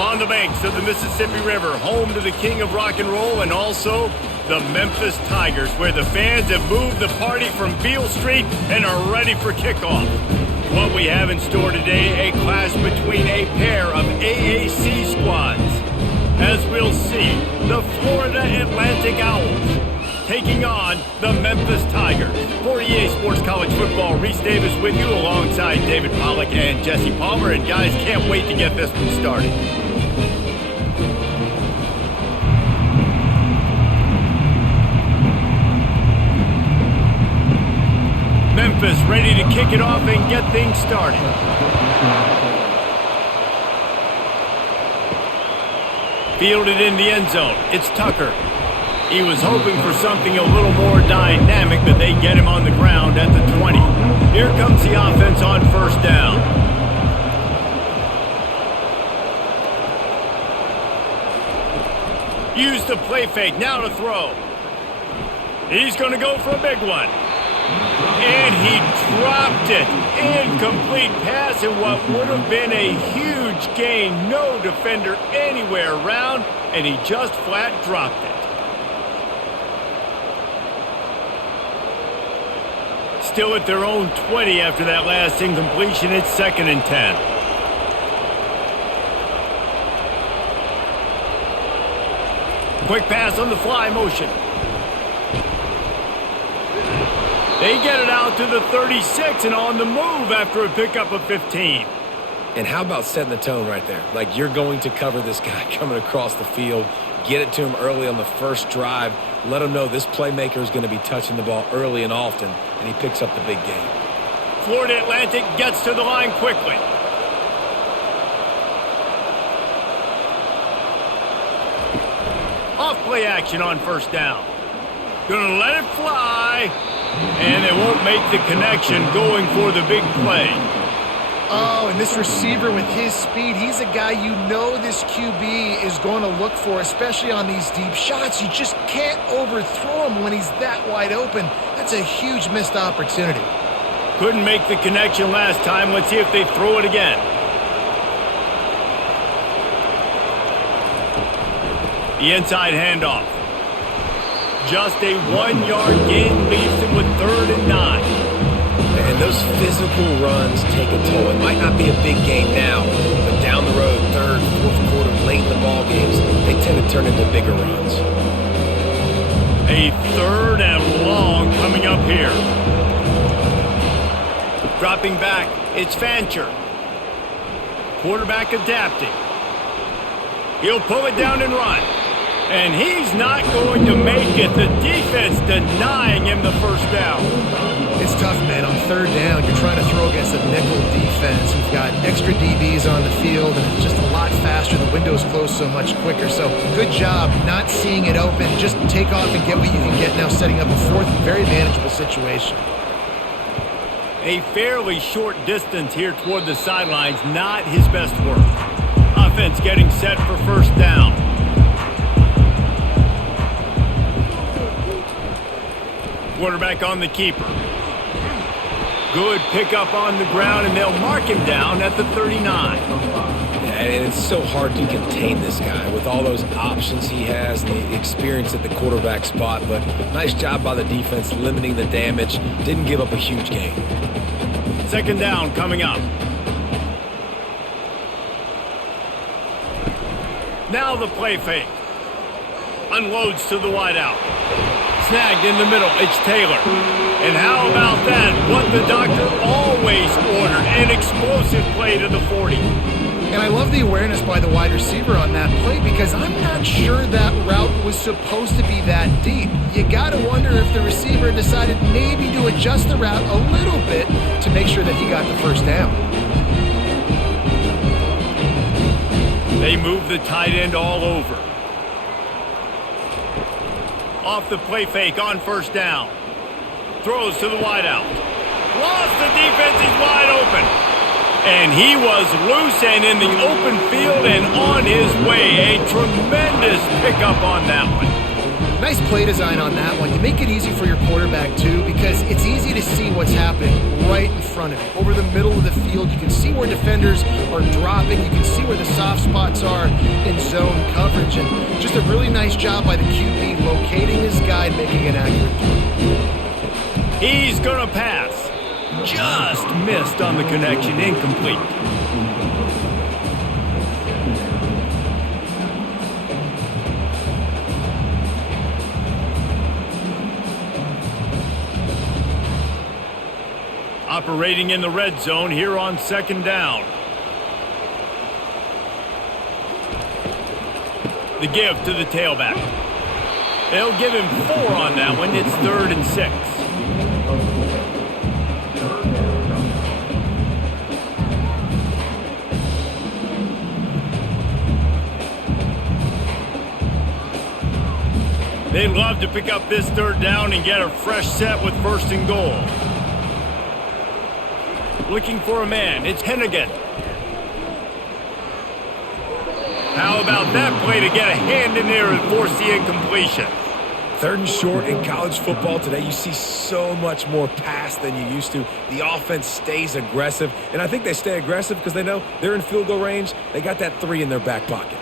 On the banks of the Mississippi River, home to the king of rock and roll and also the Memphis Tigers, where the fans have moved the party from Beale Street and are ready for kickoff. What we have in store today, a clash between a pair of AAC squads. As we'll see, the Florida Atlantic Owls taking on the Memphis Tigers. For EA Sports College Football, Reese Davis with you alongside David Pollack and Jesse Palmer. And guys, can't wait to get this one started. Memphis ready to kick it off and get things started. Fielded in the end zone. It's Tucker. He was hoping for something a little more dynamic, but they get him on the ground at the 20. Here comes the offense on first down. Use the play fake. Now to throw. He's going to go for a big one. And he dropped it. Incomplete pass in what would have been a huge gain. No defender anywhere around, and he just flat dropped it. Still at their own 20 after that last incompletion. It's 2nd and 10. Quick pass on the fly motion. They get it out to the 36 and on the move after a pickup of 15. And how about setting the tone right there? Like, you're going to cover this guy coming across the field. Get it to him early on the first drive. Let him know this playmaker is going to be touching the ball early and often, and he picks up the big game. Florida Atlantic gets to the line quickly. Off play action on first down. Gonna let it fly. And they won't make the connection going for the big play. Oh, and this receiver with his speed, he's a guy you know this QB is going to look for, especially on these deep shots. You just can't overthrow him when he's that wide open. That's a huge missed opportunity. Couldn't make the connection last time. Let's see if they throw it again. The inside handoff. Just a 1-yard gain leaves them with 3rd and 9. And those physical runs take a toll. It might not be a big game now, but down the road, 3rd, 4th quarter, late in the ball games, they tend to turn into bigger runs. A 3rd and long coming up here. Dropping back, it's Fancher. Quarterback adapting. He'll pull it down and run. And he's not going to make it. The defense denying him the first down. It's tough, man. On 3rd down, you're trying to throw against a nickel defense. We've got extra DBs on the field, and it's just a lot faster. The window's closed so much quicker. So good job not seeing it open. Just take off and get what you can get now, setting up a 4th, very manageable situation. A fairly short distance here toward the sidelines. Not his best work. Offense getting set for first down. Quarterback on the keeper. Good pickup on the ground, and they'll mark him down at the 39. Yeah, and it's so hard to contain this guy with all those options he has and the experience at the quarterback spot. But nice job by the defense limiting the damage. Didn't give up a huge gain. 2nd down coming up. Now the play fake. Unloads to the wideout. Snagged in the middle, it's Taylor. And how about that? What the doctor always ordered, an explosive play to the 40. And I love the awareness by the wide receiver on that play because I'm not sure that route was supposed to be that deep. You got to wonder if the receiver decided maybe to adjust the route a little bit to make sure that he got the first down. They move the tight end all over. Off the play fake on first down. Throws to the wideout. Lost the defense, he's wide open. And he was loose and in the open field and on his way. A tremendous pickup on that one. Nice play design on that one. You make it easy for your quarterback, too, because it's easy to see what's happening right in front of you. Over the middle of the field, you can see where defenders are dropping. You can see where the soft spots are in zone coverage. And just a really nice job by the QB locating his guy and making an accurate throw. He's going to pass. Just missed on the connection, incomplete. Operating in the red zone here on second down. The give to the tailback. They'll give him 4 on that one. It's 3rd and 6. They'd love to pick up this 3rd down and get a fresh set with 1st and goal. Looking for a man. It's Hennigan. How about that play to get a hand in there and force the incompletion? 3rd and short in college football today. You see so much more pass than you used to. The offense stays aggressive, and I think they stay aggressive because they know they're in field goal range. They got that 3 in their back pocket.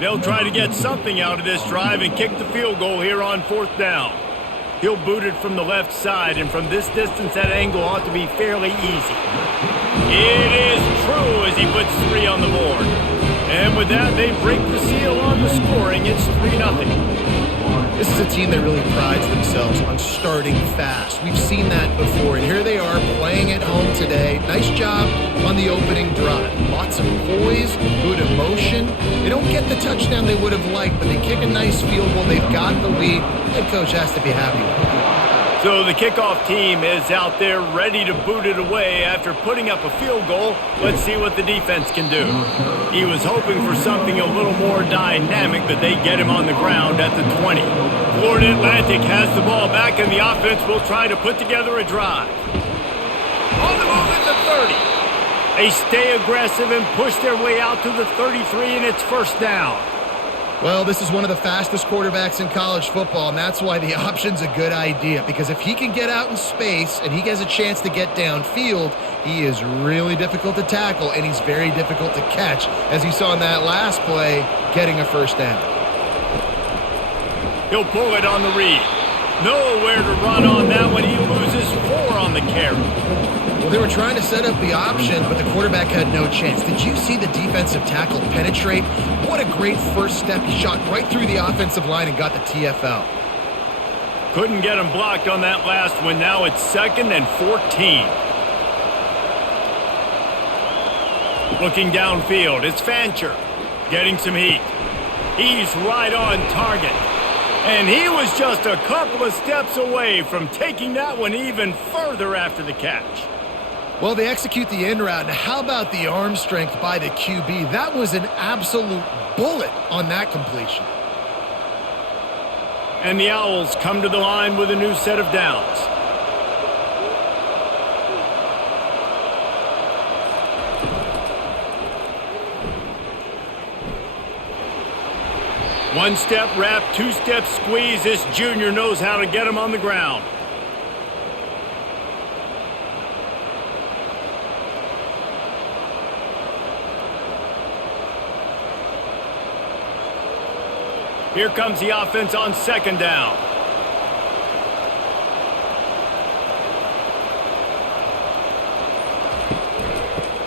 They'll try to get something out of this drive and kick the field goal here on 4th down. He'll boot it from the left side, and from this distance, that angle ought to be fairly easy. It is true as he puts 3 on the board. And with that, they break the seal on the scoring. It's 3-0. This is a team that really prides themselves on starting fast. We've seen that before, and here they are playing at home today. Nice job on the opening drive. Lots of poise, good emotion. They don't get the touchdown they would have liked, but they kick a nice field goal. They've got the lead. Head coach has to be happy with it. So the kickoff team is out there ready to boot it away after putting up a field goal. Let's see what the defense can do. He was hoping for something a little more dynamic, but they get him on the ground at the 20. Florida Atlantic has the ball back, and the offense will try to put together a drive. On the move at the 30. They stay aggressive and push their way out to the 33, and it's 1st down. Well, this is one of the fastest quarterbacks in college football, and that's why the option's a good idea. Because if he can get out in space and he has a chance to get downfield, he is really difficult to tackle, and he's very difficult to catch, as you saw in that last play, getting a 1st down. He'll pull it on the read. Nowhere to run on that one. He loses 4 on the carry. Well, they were trying to set up the option, but the quarterback had no chance. Did you see the defensive tackle penetrate? What a great first step. He shot right through the offensive line and got the TFL. Couldn't get him blocked on that last one. Now it's 2nd and 14. Looking downfield, it's Fancher getting some heat. He's right on target. And he was just a couple of steps away from taking that one even further after the catch. Well, they execute the in route. Now, how about the arm strength by the QB? That was an absolute bullet on that completion. And the Owls come to the line with a new set of downs. One-step wrap, two-step squeeze. This junior knows how to get him on the ground. Here comes the offense on 2nd down.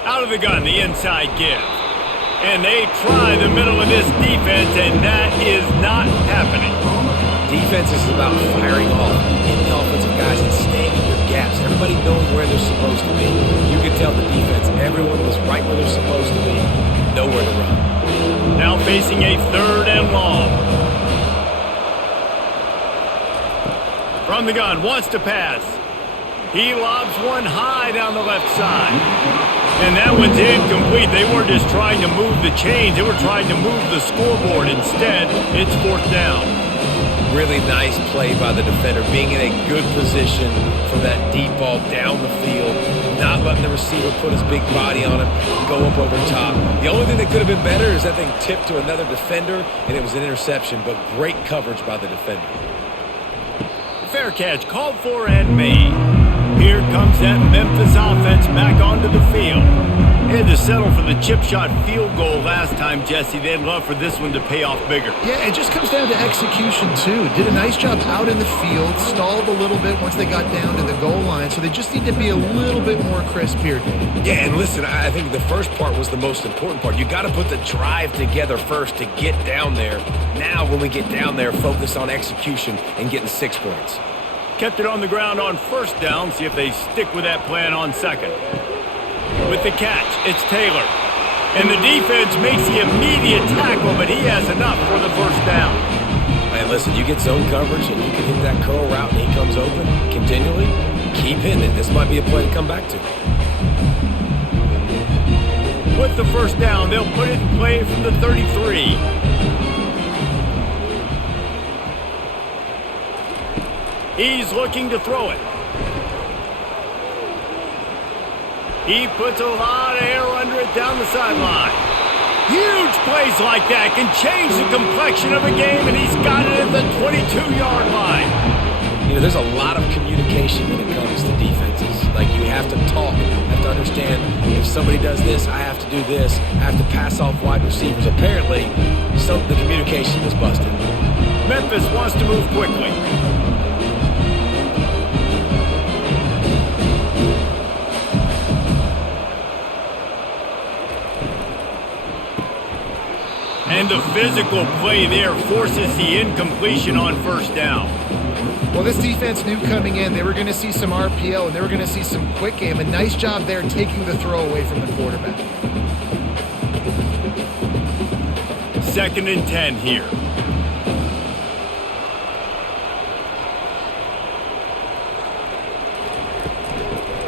Out of the gun, the inside give. And they try the middle of this defense, and that is not happening. Defense is about firing off, hitting the offensive guys and staying in your gaps. Everybody knowing where they're supposed to be. You can tell the defense, everyone was right where they're supposed to be. Nowhere to run. Now facing a 3rd and long. From the gun, wants to pass. He lobs one high down the left side. And that one's incomplete. They weren't just trying to move the chains. They were trying to move the scoreboard. Instead, it's 4th down. Really nice play by the defender, being in a good position for that deep ball down the field, not letting the receiver put his big body on him, go up over top. The only thing that could have been better is that thing tipped to another defender, and it was an interception, but great coverage by the defender. Fair catch called for and made. Here comes that Memphis offense back onto the field. They had to settle for the chip shot field goal last time, Jesse. They'd love for this one to pay off bigger. Yeah, it just comes down to execution, too. Did a nice job out in the field, stalled a little bit once they got down to the goal line, so they just need to be a little bit more crisp here. Yeah, and listen, I think the first part was the most important part. You got to put the drive together first to get down there. Now, when we get down there, focus on execution and getting 6 points. Kept it on the ground on first down. See if they stick with that plan on second. With the catch, it's Taylor. And the defense makes the immediate tackle, but he has enough for the first down. Man, listen, you get zone coverage and you can hit that curl route and he comes open continually. Keep hitting it. This might be a play to come back to. With the first down, they'll put it in play from the 33. He's looking to throw it. He puts a lot of air under it down the sideline. Huge plays like that can change the complexion of a game, and he's got it at the 22-yard line. You know, there's a lot of communication when it comes to defenses. Like, you have to talk. You have to understand, if somebody does this, I have to do this. I have to pass off wide receivers. Apparently, the communication was busted. Memphis wants to move quickly. And the physical play there forces the incompletion on first down. Well, this defense knew coming in they were going to see some RPO and they were going to see some quick game. A nice job there taking the throw away from the quarterback. 2nd and 10 here.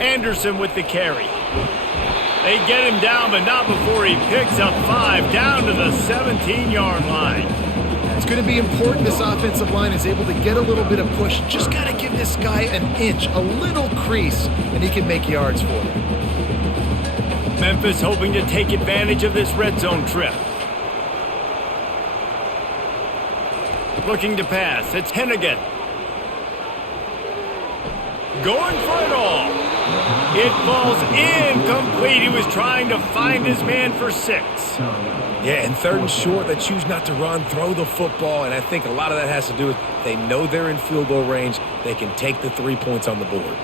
Anderson with the carry. They get him down, but not before he picks up 5 down to the 17-yard line. It's going to be important this offensive line is able to get a little bit of push. Just got to give this guy an inch, a little crease, and he can make yards for it. Memphis hoping to take advantage of this red zone trip. Looking to pass. It's Hennigan. Going for it all. It falls incomplete. He was trying to find his man for 6. Yeah, and 3rd and short, they choose not to run, throw the football, and I think a lot of that has to do with they know they're in field goal range. They can take the 3 points on the board.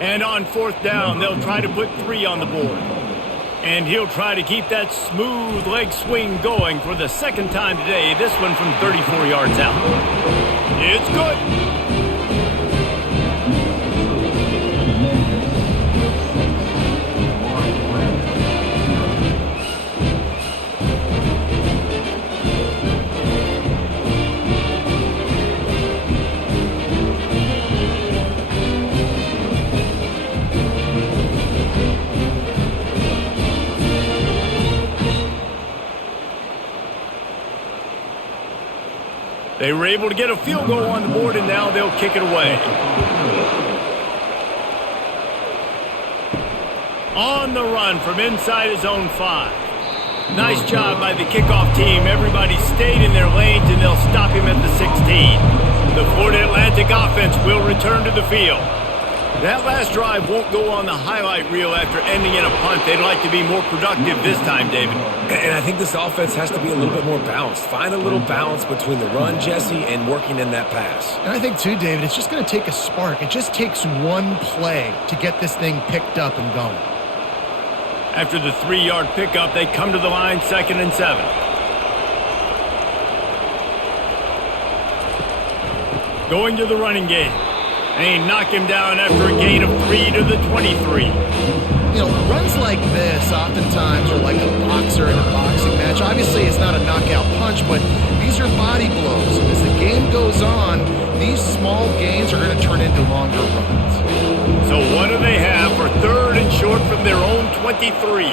And on 4th down, they'll try to put 3 on the board. And he'll try to keep that smooth leg swing going for the 2nd time today, this one from 34 yards out. It's good. They were able to get a field goal on the board, and now they'll kick it away. On the run from inside his own 5. Nice job by the kickoff team. Everybody stayed in their lanes, and they'll stop him at the 16. The Florida Atlantic offense will return to the field. That last drive won't go on the highlight reel after ending in a punt. They'd like to be more productive this time, David. And I think this offense has to be a little bit more balanced. Find a little balance between the run, Jesse, and working in that pass. And I think, too, David, it's just going to take a spark. It just takes one play to get this thing picked up and going. After the 3-yard pickup, they come to the line, 2nd and 7. Going to the running game. They knock him down after a gain of 3 to the 23. You know, runs like this oftentimes are like a boxer in a boxing match. Obviously, it's not a knockout punch, but these are body blows. And as the game goes on, these small gains are going to turn into longer runs. So what do they have for 3rd and short from their own 23?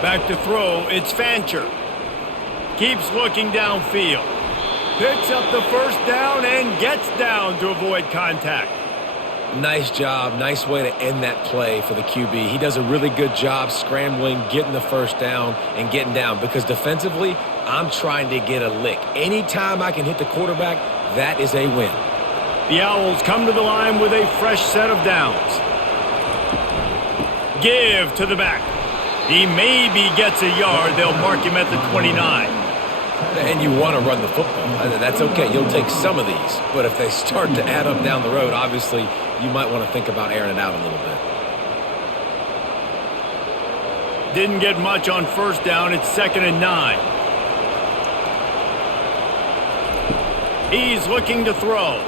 Back to throw, it's Fancher. Keeps looking downfield. Picks up the first down and gets down to avoid contact. Nice job. Nice way to end that play for the QB. He does a really good job scrambling, getting the first down, and getting down. Because defensively, I'm trying to get a lick. Anytime I can hit the quarterback, that is a win. The Owls come to the line with a fresh set of downs. Give to the back. He maybe gets a yard. They'll mark him at the 29. And you want to run the football. That's okay. You'll take some of these. But if they start to add up down the road, obviously, you might want to think about airing it out a little bit. Didn't get much on first down. It's 2nd and 9. He's looking to throw.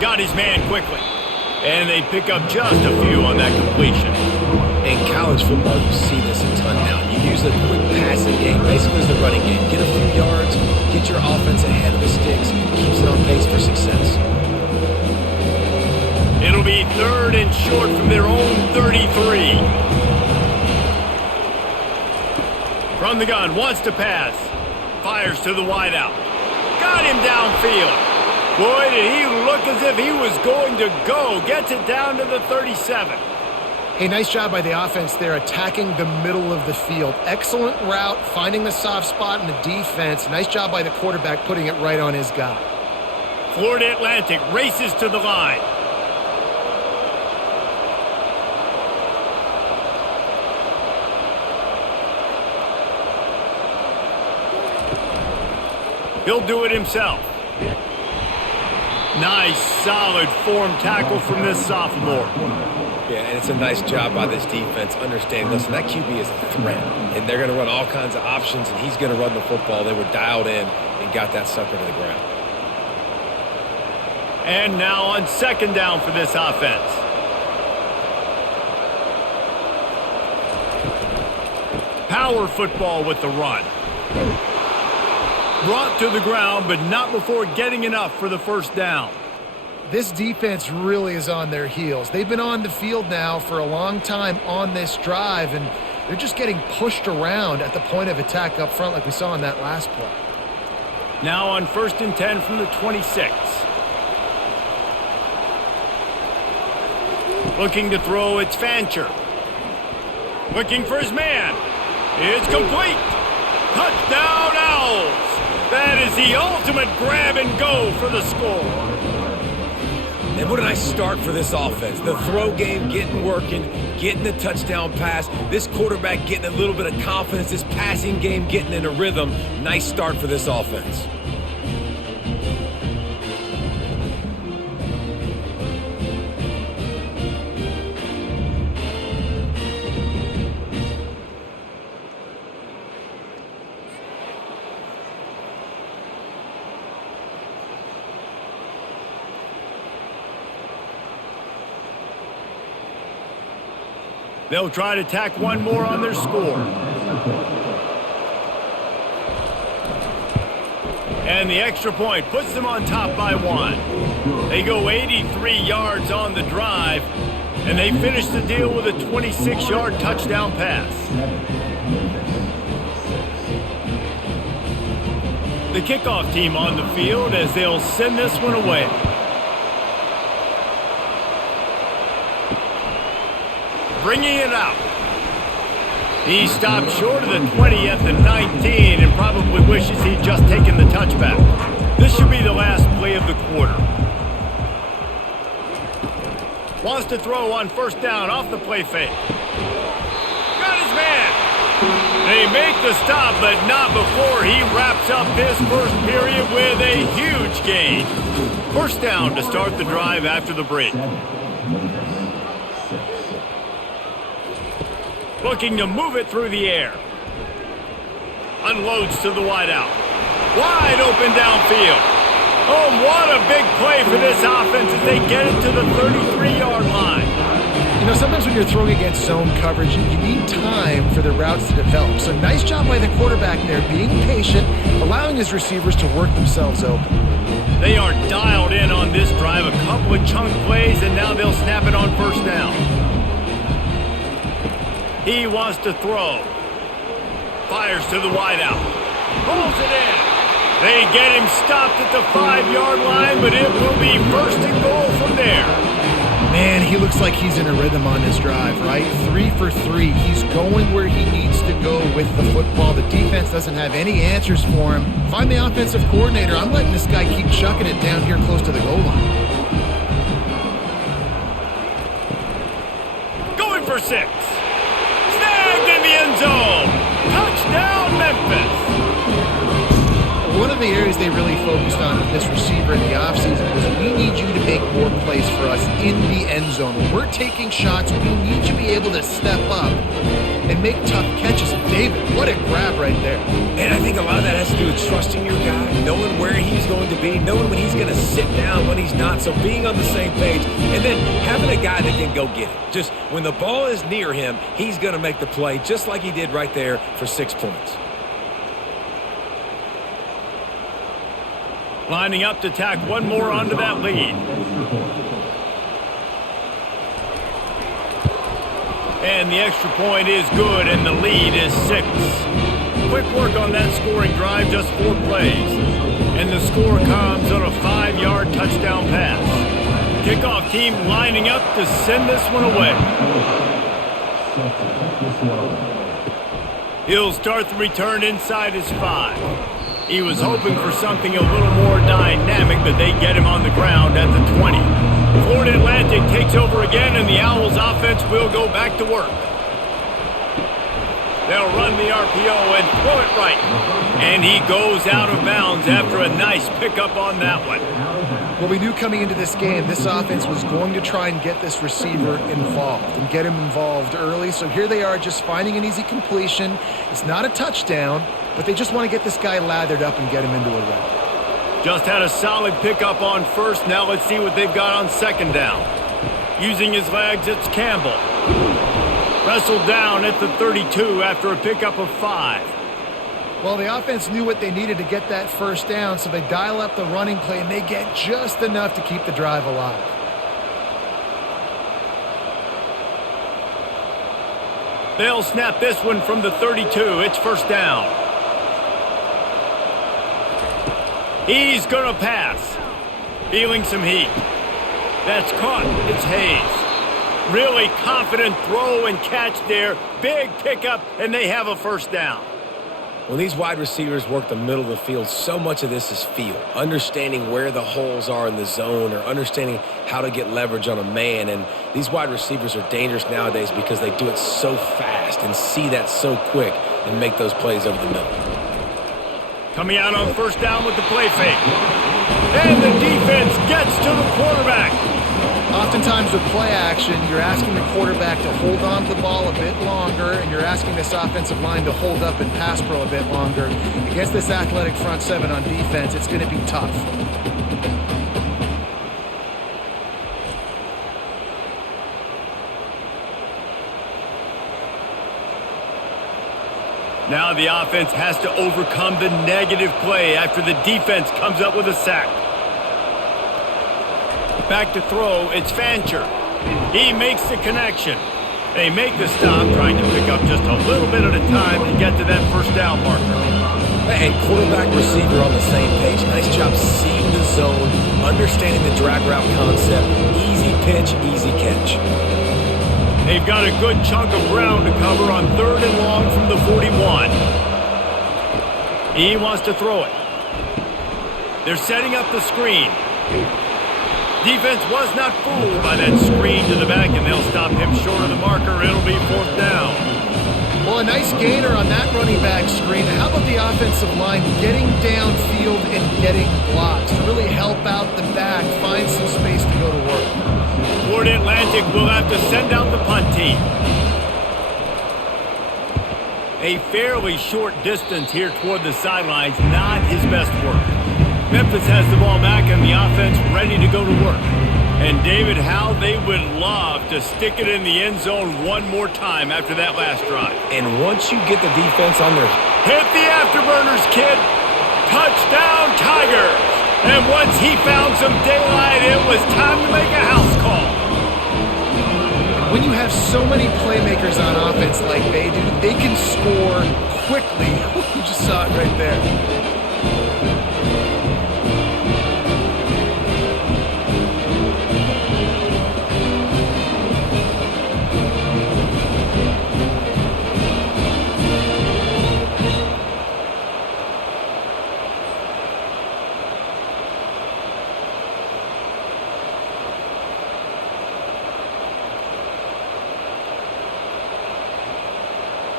Got his man quickly. And they pick up just a few on that completion. In college football, you see this a ton now. You use the quick passing game, basically as the running game. Get a few yards, get your offense ahead of the sticks, keeps it on pace for success. It'll be 3rd and short from their own 33. From the gun, wants to pass. Fires to the wideout. Got him downfield. Boy, did he look as if he was going to go. Gets it down to the 37. Hey, nice job by the offense there, attacking the middle of the field. Excellent route, finding the soft spot in the defense. Nice job by the quarterback putting it right on his guy. Florida Atlantic races to the line. He'll do it himself. Nice, solid form tackle from this sophomore. Yeah, and it's a nice job by this defense understanding, listen, that QB is a threat, and they're going to run all kinds of options, and he's going to run the football. They were dialed in and got that sucker to the ground. And now on 2nd down for this offense. Power football with the run. Brought to the ground, but not before getting enough for the first down. This defense really is on their heels. They've been on the field now for a long time on this drive, and they're just getting pushed around at the point of attack up front like we saw in that last play. Now on 1st and 10 from the 26. Looking to throw, it's Fancher. Looking for his man. It's complete. Touchdown Owls. That is the ultimate grab and go for the score. And what a nice start for this offense. The throw game getting working, getting the touchdown pass. This quarterback getting a little bit of confidence. This passing game getting in a rhythm. Nice start for this offense. They'll try to tack one more on their score. And the extra point puts them on top by 1. They go 83 yards on the drive, and they finish the deal with a 26-yard touchdown pass. The kickoff team on the field as they'll send this one away. Bringing it out. He stopped short of the 20 at the 19 and probably wishes he'd just taken the touchback. This should be the last play of the quarter. Wants to throw on 1st down off the play fake. Got his man. They make the stop, but not before he wraps up this first period with a huge gain. 1st down to start the drive after the break. Looking to move it through the air. Unloads to the wideout. Wide open downfield. Oh, what a big play for this offense as they get it to the 33-yard line. You know, sometimes when you're throwing against zone coverage, you need time for the routes to develop. So nice job by the quarterback there, being patient, allowing his receivers to work themselves open. They are dialed in on this drive. A couple of chunk plays, and now they'll snap it on 1st down. He wants to throw. Fires to the wideout. Pulls it in. They get him stopped at the 5-yard line, but it will be first and goal from there. Man, he looks like he's in a rhythm on this drive, right? 3 for 3. He's going where he needs to go with the football. The defense doesn't have any answers for him. If I'm the offensive coordinator, I'm letting this guy keep chucking it down here close to the goal line. Going for 6. Snagged in the end zone. Touchdown, Memphis. One of the areas they really focused on with this receiver in the offseason was we need you to make more plays for us in the end zone. When we're taking shots, we need you to be able to step up and make tough catches. And David, what a grab right there. And I think a lot of that has to do with trusting your guy, knowing where he's going to be, knowing when he's going to sit down, when he's not. So being on the same page, and then having a guy that can go get it. Just when the ball is near him, he's going to make the play just like he did right there for 6 points. Lining up to tack one more onto that lead. And the extra point is good, and the lead is 6. Quick work on that scoring drive, just 4 plays. And the score comes on a 5-yard touchdown pass. Kickoff team lining up to send this one away. He'll start the return inside his 5. He was hoping for something a little more dynamic, but they get him on the ground at the 20. Florida Atlantic takes over again, and the Owls offense will go back to work. They'll run the RPO and throw it right. And he goes out of bounds after a nice pickup on that one. Well, we knew coming into this game, this offense was going to try and get this receiver involved and get him involved early. So here they are just finding an easy completion. It's not a touchdown, but they just want to get this guy lathered up and get him into a run. Just had a solid pickup on first. Now let's see what they've got on second down. Using his legs, it's Campbell. Wrestled down at the 32 after a pickup of 5. Well, the offense knew what they needed to get that first down, so they dial up the running play, and they get just enough to keep the drive alive. They'll snap this one from the 32. It's first down. He's going to pass. Feeling some heat. That's caught. It's Hayes. Really confident throw and catch there. Big pickup, and they have a first down. When these wide receivers work the middle of the field, so much of this is feel. Understanding where the holes are in the zone or understanding how to get leverage on a man. And these wide receivers are dangerous nowadays because they do it so fast and see that so quick and make those plays over the middle. Coming out on first down with the play fake. And the defense gets to the quarterback. Oftentimes with play action, you're asking the quarterback to hold on to the ball a bit longer, and you're asking this offensive line to hold up and pass pro a bit longer. Against this athletic front seven on defense, it's going to be tough. Now the offense has to overcome the negative play after the defense comes up with a sack. Back to throw, it's Fancher. He makes the connection. They make the stop, trying to pick up just a little bit at a time to get to that first down marker. And quarterback receiver on the same page. Nice job seeing the zone, understanding the drag route concept. Easy pitch, easy catch. They've got a good chunk of ground to cover on third and long from the 41. He wants to throw it. They're setting up the screen. Defense was not fooled by that screen to the back, and they'll stop him short of the marker. It'll be fourth down. Well, a nice gainer on that running back screen. How about the offensive line getting downfield and getting blocks to really help out the back, find some space to go to work? Florida Atlantic will have to send out the punt team. A fairly short distance here toward the sidelines, not his best work. Memphis has the ball back and the offense ready to go to work. And David, how they would love to stick it in the end zone one more time after that last drive. And once you get the defense on their... Hit the afterburners, kid. Touchdown, Tigers. And once he found some daylight, it was time to make a house call. When you have so many playmakers on offense like they do, they can score quickly. You just saw it right there.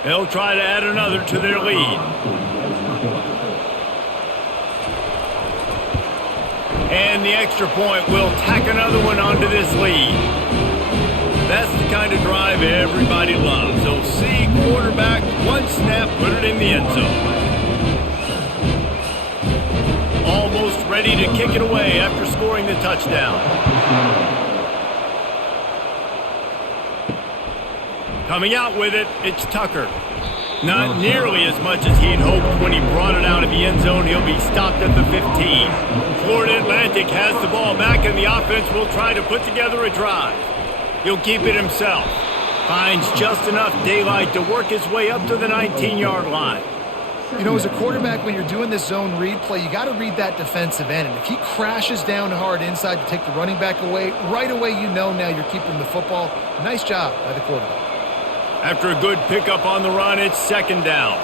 They'll try to add another to their lead. And the extra point will tack another one onto this lead. That's the kind of drive everybody loves. They'll see quarterback, one snap, put it in the end zone. Almost ready to kick it away after scoring the touchdown. Coming out with it, it's Tucker. Not nearly as much as he'd hoped when he brought it out of the end zone. He'll be stopped at the 15. Florida Atlantic has the ball back, and the offense will try to put together a drive. He'll keep it himself. Finds just enough daylight to work his way up to the 19-yard line. You know, as a quarterback, when you're doing this zone read play, you got to read that defensive end. And if he crashes down hard inside to take the running back away, right away you know now you're keeping the football. Nice job by the quarterback. After a good pickup on the run, it's second down.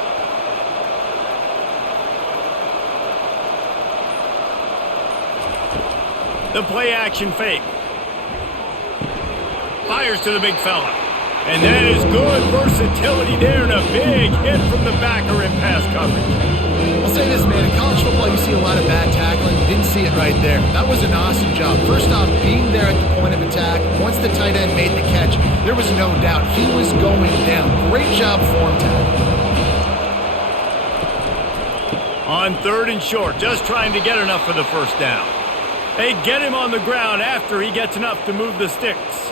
The play action fake. Fires to the big fella. And that is good versatility there and a big hit from the backer in pass coverage. I'll say this, man. In college football, you see a lot of bad tackling. You didn't see it right there. That was an awesome job. First off, being there at the point of attack. Once the tight end made the catch, there was no doubt he was going down. Great job form tackle. On third and short, just trying to get enough for the first down. They get him on the ground after he gets enough to move the sticks.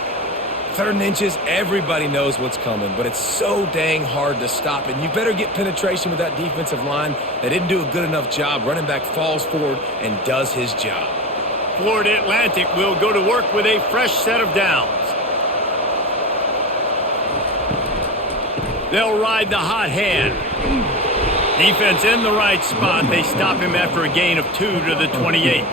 3rd and inches, everybody knows what's coming, but it's so dang hard to stop. And you better get penetration with that defensive line. They didn't do a good enough job. Running back falls forward and does his job. Florida Atlantic will go to work with a fresh set of downs. They'll ride the hot hand. Defense in the right spot. They stop him after a gain of 2 to the 28.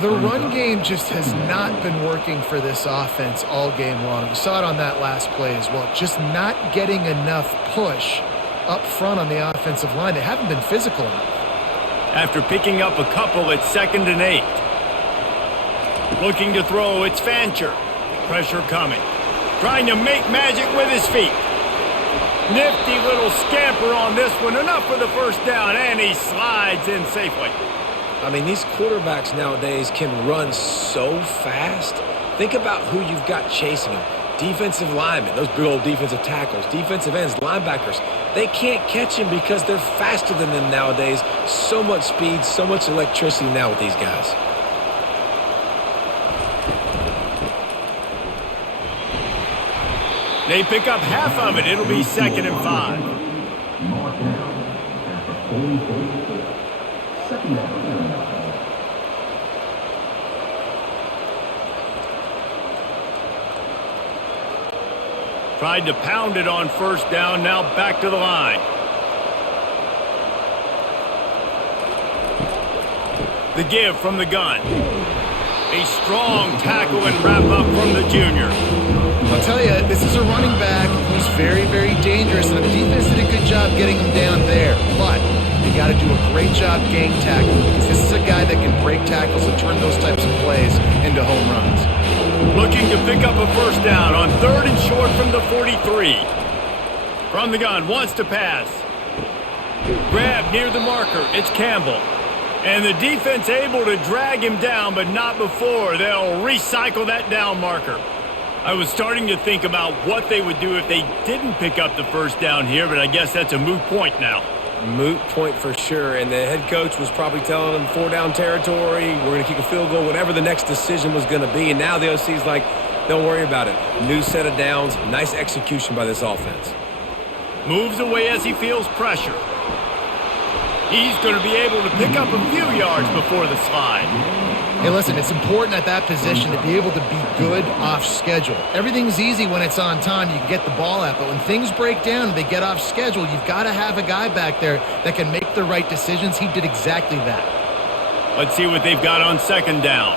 The run game just has not been working for this offense all game long. You saw it on that last play as well. Just not getting enough push up front on the offensive line. They haven't been physical enough. After picking up a couple, it's 2nd and 8. Looking to throw, it's Fancher. Pressure coming. Trying to make magic with his feet. Nifty little scamper on this one. Enough for the first down, and he slides in safely. I mean, these quarterbacks nowadays can run so fast. Think about who you've got chasing them. Defensive linemen, those big old defensive tackles, defensive ends, linebackers. They can't catch him because they're faster than them nowadays. So much speed, so much electricity now with these guys. They pick up half of it. It'll be 2nd and 5. Tried to pound it on first down, now back to the line. The give from the gun. A strong tackle and wrap up from the junior. I'll tell you, this is a running back who's very, very dangerous, and the defense did a good job getting him down there. But you got to do a great job gang tackling, because this is a guy that can break tackles and turn those types of plays into home runs. Looking to pick up a first down on 3rd and short from the 43. From the gun, wants to pass. Grab near the marker, it's Campbell. And the defense able to drag him down, but not before. They'll recycle that down marker. I was starting to think about what they would do if they didn't pick up the first down here, but I guess that's a moot point now. Moot point for sure, and the head coach was probably telling them 4-down territory, we're going to kick a field goal, whatever the next decision was going to be, and now the OC's like, don't worry about it. New set of downs, nice execution by this offense. Moves away as he feels pressure. He's going to be able to pick up a few yards before the slide. Hey, listen, it's important at that position to be able to be good off schedule. Everything's easy when it's on time. You can get the ball out. But when things break down and they get off schedule, you've got to have a guy back there that can make the right decisions. He did exactly that. Let's see what they've got on 2nd down.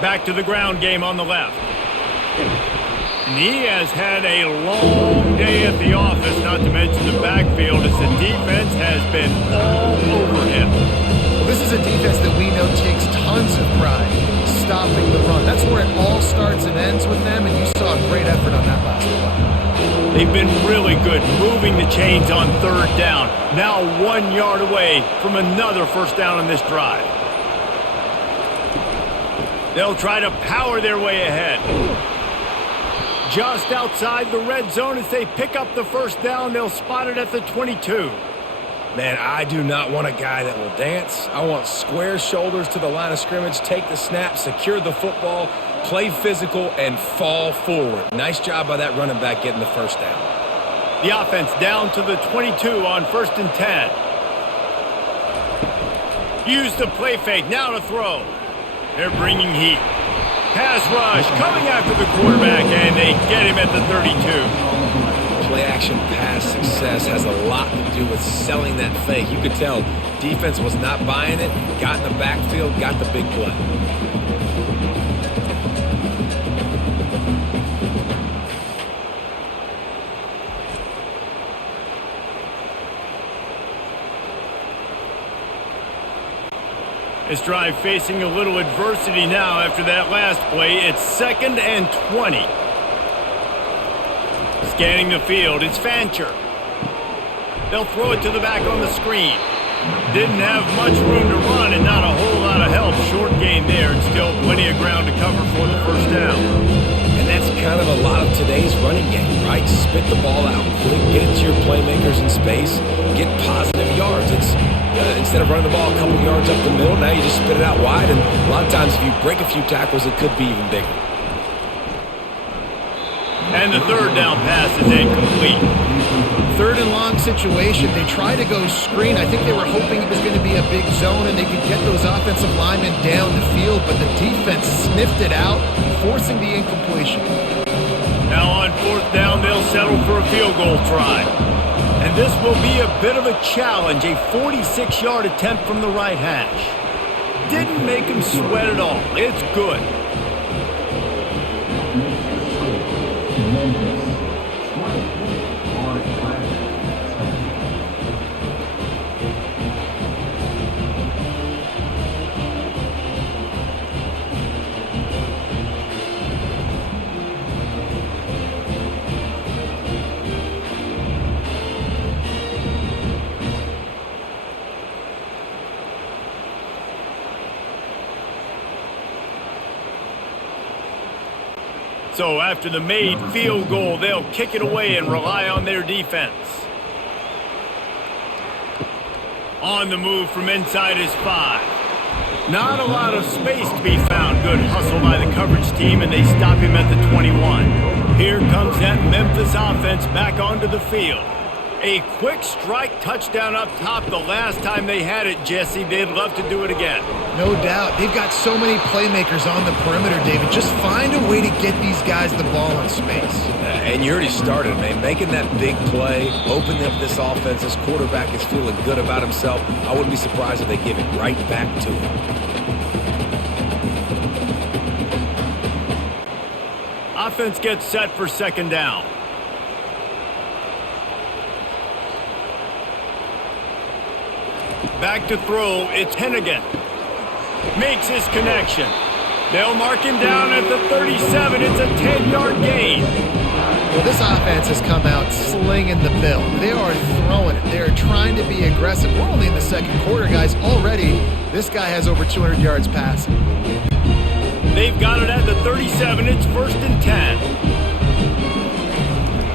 Back to the ground game on the left. And he has had a long day at the office, not to mention the backfield, as the defense has been all over him. Well, this is a defense that we know takes tons of pride stopping the run. That's where it all starts and ends with them, and you saw saw a great effort on that last play. They've been really good moving the chains on third down. Now 1 yard away from another first down on this drive. They'll try to power their way ahead. Just outside the red zone as they pick up the first down. They'll spot it at the 22. Man, I do not want a guy that will dance. I want square shoulders to the line of scrimmage, take the snap, secure the football, play physical, and fall forward. Nice job by that running back getting the first down. The offense down to the 22 on 1st and 10. Use the play fake, now to throw. They're bringing heat. Pass rush coming after the quarterback, and they get him at the 32. Play-action pass success has a lot to do with selling that fake. You could tell defense was not buying it, got in the backfield, got the big play. This drive facing a little adversity now after that last play. It's 2nd and 20. Scanning the field, it's Fancher. They'll throw it to the back on the screen. Didn't have much room to run and not a whole lot of help. Short gain there and still plenty of ground to cover for the first down. And that's kind of a lot of today's running game, right? Spit the ball out quick, get it to your playmakers in space, get positive yards. It's instead of running the ball a couple yards up the middle, now you just spit it out wide, and a lot of times if you break a few tackles, it could be even bigger. And the third down pass is incomplete. 3rd and long situation. They try to go screen. I think they were hoping it was going to be a big zone and they could get those offensive linemen down the field, but the defense sniffed it out, forcing the incompletion. Now on 4th down, they'll settle for a field goal try. And this will be a bit of a challenge, a 46-yard attempt from the right hash. Didn't make him sweat at all. It's good. So after the made field goal, they'll kick it away and rely on their defense. On the move from inside his 5. Not a lot of space to be found. Good hustle by the coverage team, and they stop him at the 21. Here comes that Memphis offense back onto the field. A quick strike touchdown up top the last time they had it, Jesse. They'd love to do it again. No doubt. They've got so many playmakers on the perimeter, David. Just find a way to get these guys the ball in space. And you already started, man. Making that big play, opening up this offense. This quarterback is feeling good about himself. I wouldn't be surprised if they give it right back to him. Offense gets set for 2nd down. Back to throw, it's Hennigan. Makes his connection. They'll mark him down at the 37. It's a 10-yard gain. Well, this offense has come out slinging the bill. They are throwing it. They are trying to be aggressive. We're only in the 2nd quarter, guys. Already, this guy has over 200 yards passing. They've got it at the 37. It's 1st and 10.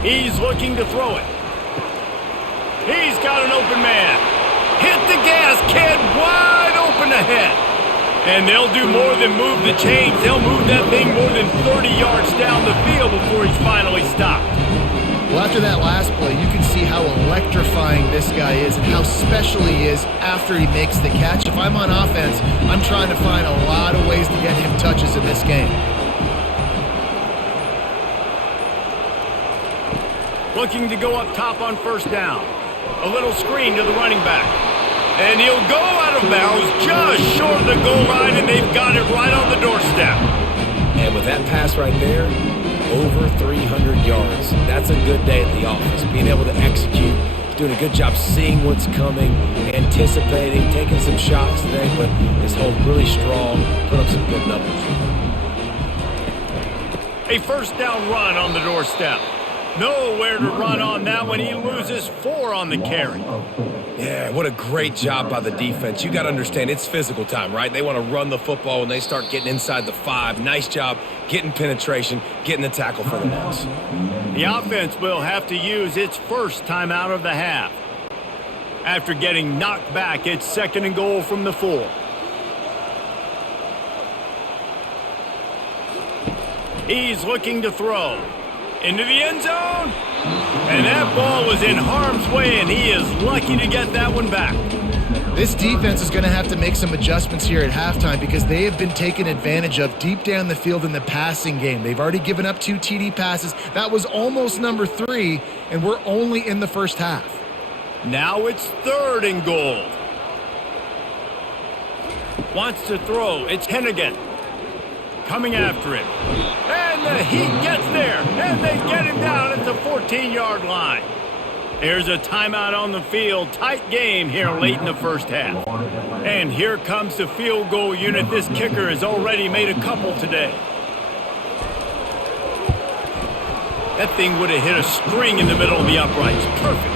He's looking to throw it. He's got an open man. Hit the gas, kid, wide open ahead. And they'll do more than move the chains. They'll move that thing more than 30 yards down the field before he's finally stopped. Well, after that last play, you can see how electrifying this guy is and how special he is after he makes the catch. If I'm on offense, I'm trying to find a lot of ways to get him touches in this game. Looking to go up top on 1st down. A little screen to the running back. And he'll go out of bounds just short of the goal line, and they've got it right on the doorstep. And with that pass right there, over 300 yards. That's a good day at the office. Being able to execute, doing a good job seeing what's coming, anticipating, taking some shots today, but his hold really strong, put up some good numbers. A first down run on the doorstep. Nowhere to run on that one. He loses 4 on the carry. Yeah, what a great job by the defense. You got to understand, it's physical time, right? They want to run the football when they start getting inside the 5. Nice job getting penetration, getting the tackle for the loss. The offense will have to use its first timeout of the half. After getting knocked back, it's 2nd and goal from the 4. He's looking to throw. Into the end zone. And that ball was in harm's way, and he is lucky to get that one back. This defense is going to have to make some adjustments here at halftime because they have been taken advantage of deep down the field in the passing game. They've already given up 2 TD passes. That was almost number 3, and we're only in the first half. Now it's 3rd and goal. Wants to throw. It's Hennigan. Coming after him. And the Heat gets there. And they get him down at the 14-yard line. There's a timeout on the field. Tight game here late in the first half. And here comes the field goal unit. This kicker has already made a couple today. That thing would have hit a string in the middle of the uprights. Perfect.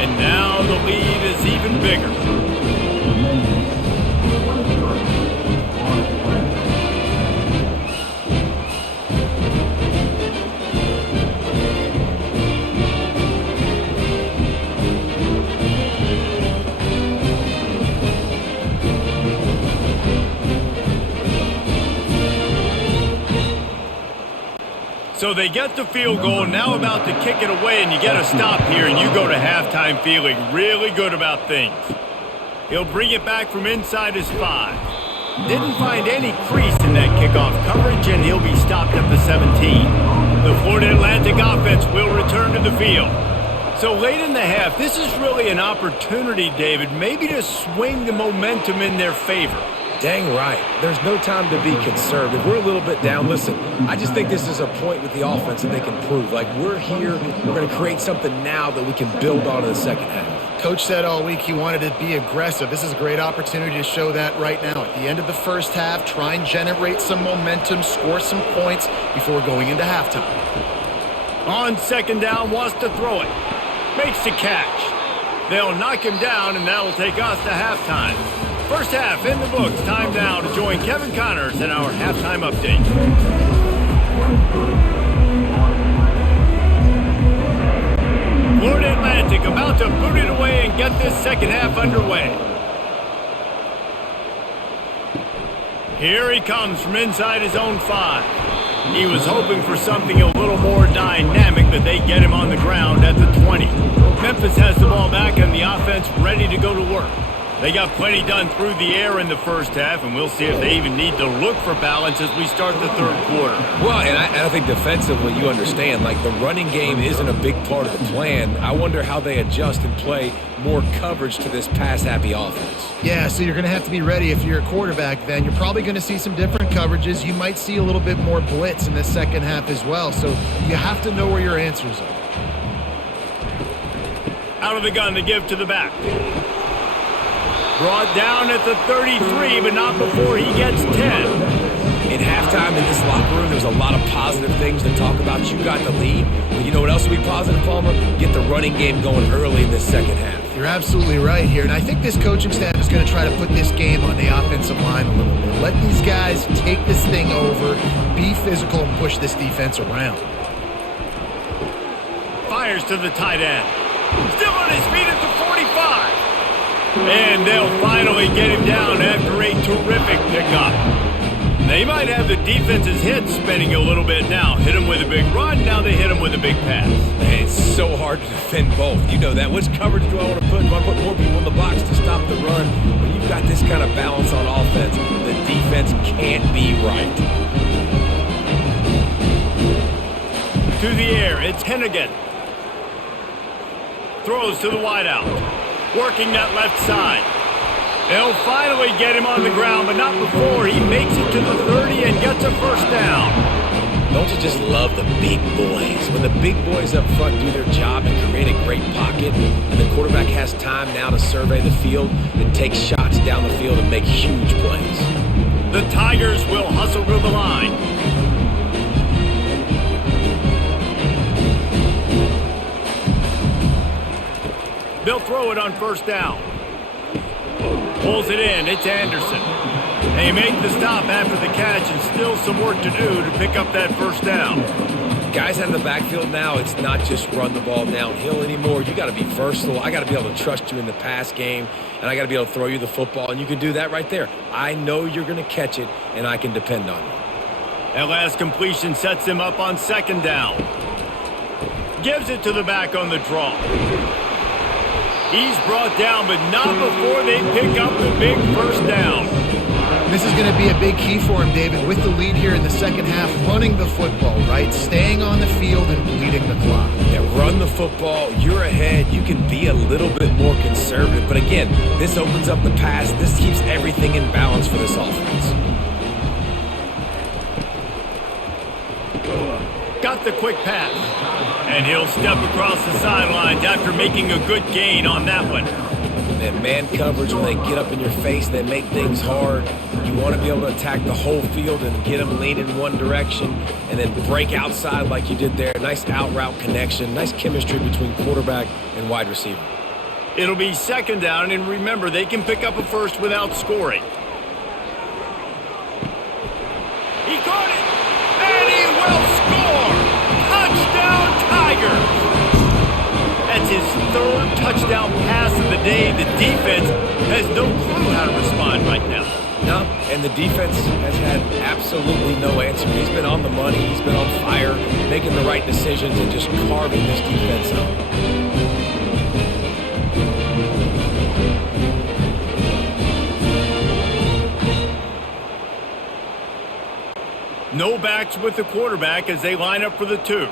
And now the lead is even bigger. So they get the field goal, now about to kick it away, and you get a stop here, and you go to halftime feeling really good about things. He'll bring it back from inside his 5. Didn't find any crease in that kickoff coverage, and he'll be stopped at the 17. The Florida Atlantic offense will return to the field. So late in the half, this is really an opportunity, David, maybe to swing the momentum in their favor. Dang right. There's no time to be concerned. If we're a little bit down, listen, I just think this is a point with the offense that they can prove. Like, we're here, we're going to create something now that we can build on in the second half. Coach said all week he wanted to be aggressive. This is a great opportunity to show that right now. At the end of the first half, try and generate some momentum, score some points before going into halftime. On 2nd down, wants to throw it. Makes the catch. They'll knock him down, and that will take us to halftime. First half in the books. Time now to join Kevin Connors in our halftime update. Florida Atlantic about to boot it away and get this second half underway. Here he comes from inside his own 5. He was hoping for something a little more dynamic, but they get him on the ground at the 20. Memphis has the ball back and the offense ready to go to work. They got plenty done through the air in the first half, and we'll see if they even need to look for balance as we start the 3rd quarter. Well, and I think defensively, you understand, like, the running game isn't a big part of the plan. I wonder how they adjust and play more coverage to this pass-happy offense. Yeah, so you're going to have to be ready if you're a quarterback then. You're probably going to see some different coverages. You might see a little bit more blitz in the second half as well, so you have to know where your answers are. Out of the gun to give to the back. Brought down at the 33, but not before he gets 10. In halftime in this locker room, there's a lot of positive things to talk about. You got the lead. But you know what else will be positive, Palmer? Get the running game going early in this second half. You're absolutely right here, and I think this coaching staff is going to try to put this game on the offensive line a little bit. Let these guys take this thing over, be physical, and push this defense around. Fires to the tight end. Still on his feet at the 45. And they'll finally get him down after a terrific pickup. They might have the defense's head spinning a little bit now. Hit him with a big run, now they hit him with a big pass. Man, it's so hard to defend both. You know that. Which coverage do I want to put? Do I put more people in the box to stop the run? When you've got this kind of balance on offense, the defense can't be right. To the air, it's Hennigan. Throws to the wideout. Working that left side. They'll finally get him on the ground, but not before he makes it to the 30 and gets a first down. Don't you just love the big boys? When the big boys up front do their job and create a great pocket, and the quarterback has time now to survey the field and take shots down the field and make huge plays. The Tigers will hustle to the line. They'll throw it on first down. Pulls it in. It's Anderson. They make the stop after the catch and still some work to do to pick up that first down. Guys out of the backfield now, it's not just run the ball downhill anymore. You got to be versatile. I got to be able to trust you in the pass game, and I got to be able to throw you the football, and you can do that right there. I know you're going to catch it, and I can depend on you. That last completion sets him up on second down. Gives it to the back on the draw. He's brought down, but not before they pick up the big first down. This is going to be a big key for him, David, with the lead here in the second half, running the football, right? Staying on the field and bleeding the clock. Yeah, run the football. You're ahead. You can be a little bit more conservative. But again, this opens up the pass. This keeps everything in balance for this offense. Got the quick pass. And he'll step across the sidelines after making a good gain on that one. That man coverage, when they get up in your face, they make things hard. You want to be able to attack the whole field and get them leaning one direction and then break outside like you did there. Nice out route connection, nice chemistry between quarterback and wide receiver. It'll be second down, and remember, they can pick up a first without scoring. He caught it, and he will score! Touchdown, Tigers! That's his third touchdown pass of the day. The defense has no clue how to respond right now. No, and the defense has had absolutely no answer. He's been on the money. He's been on fire, making the right decisions and just carving this defense up. No backs with the quarterback as they line up for the two.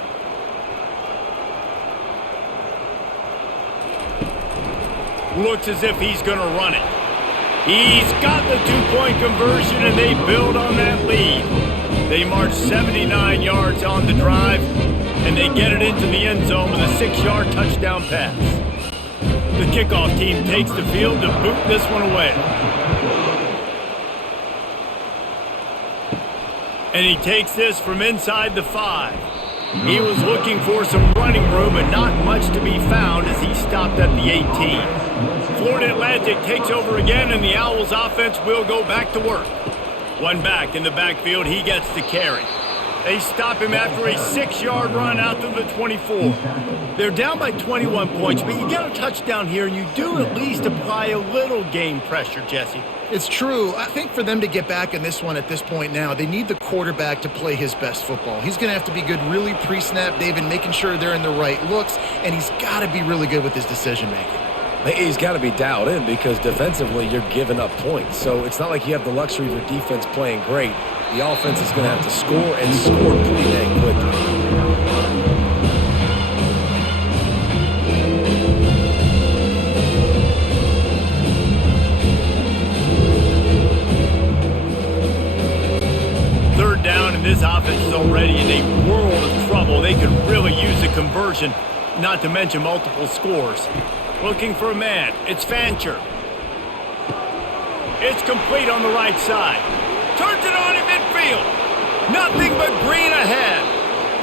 Looks as if he's going to run it. He's got the two-point conversion, and they build on that lead. They march 79 yards on the drive, and they get it into the end zone with a 6-yard touchdown pass. The kickoff team takes the field to boot this one away. And he takes this from inside the 5. He was looking for some running room, and not much to be found as he stopped at the 18. Florida Atlantic takes over again, and the Owls offense will go back to work. One back in the backfield, he gets the carry. They stop him after a 6-yard run out to the 24. They're down by 21 points, but you get a touchdown here, and you do at least apply a little game pressure, Jesse. It's true. I think for them to get back in this one at this point now, they need the quarterback to play his best football. He's going to have to be good really pre-snap, David, making sure they're in the right looks, and he's got to be really good with his decision-making. He's got to be dialed in because defensively you're giving up points. So it's not like you have the luxury of your defense playing great. The offense is going to have to score and score pretty dang quickly. Third down, and this offense is already in a world of trouble. They could really use a conversion, not to mention multiple scores. Looking for a man. It's Fancher. It's complete on the right side. Turns it on in midfield. Nothing but green ahead.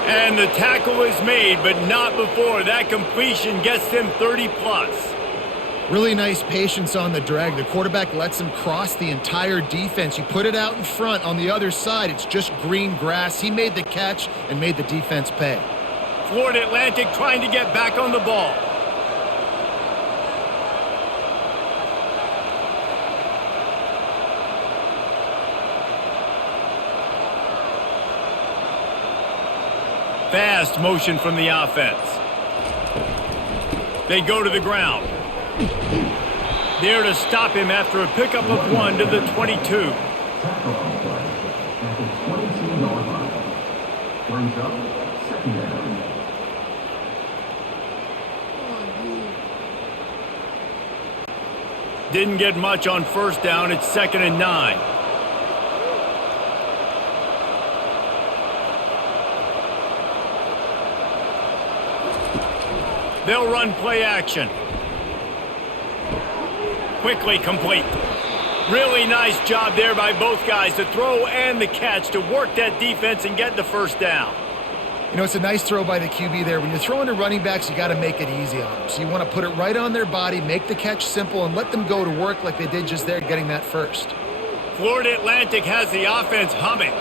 And the tackle is made, but not before that completion gets them 30-plus. Really nice patience on the drag. The quarterback lets him cross the entire defense. You put it out in front on the other side. It's just green grass. He made the catch and made the defense pay. Florida Atlantic trying to get back on the ball. Fast motion from the offense. They go to the ground. There to stop him after a pickup of 1 to the 22. Didn't get much on first down. It's 2nd and 9. They'll run play action. Quickly complete. Really nice job there by both guys, the throw and the catch, to work that defense and get the first down. You know, it's a nice throw by the QB there. When you're throwing to running backs, you got to make it easy on them. So you want to put it right on their body, make the catch simple, and let them go to work like they did just there, getting that first. Florida Atlantic has the offense humming.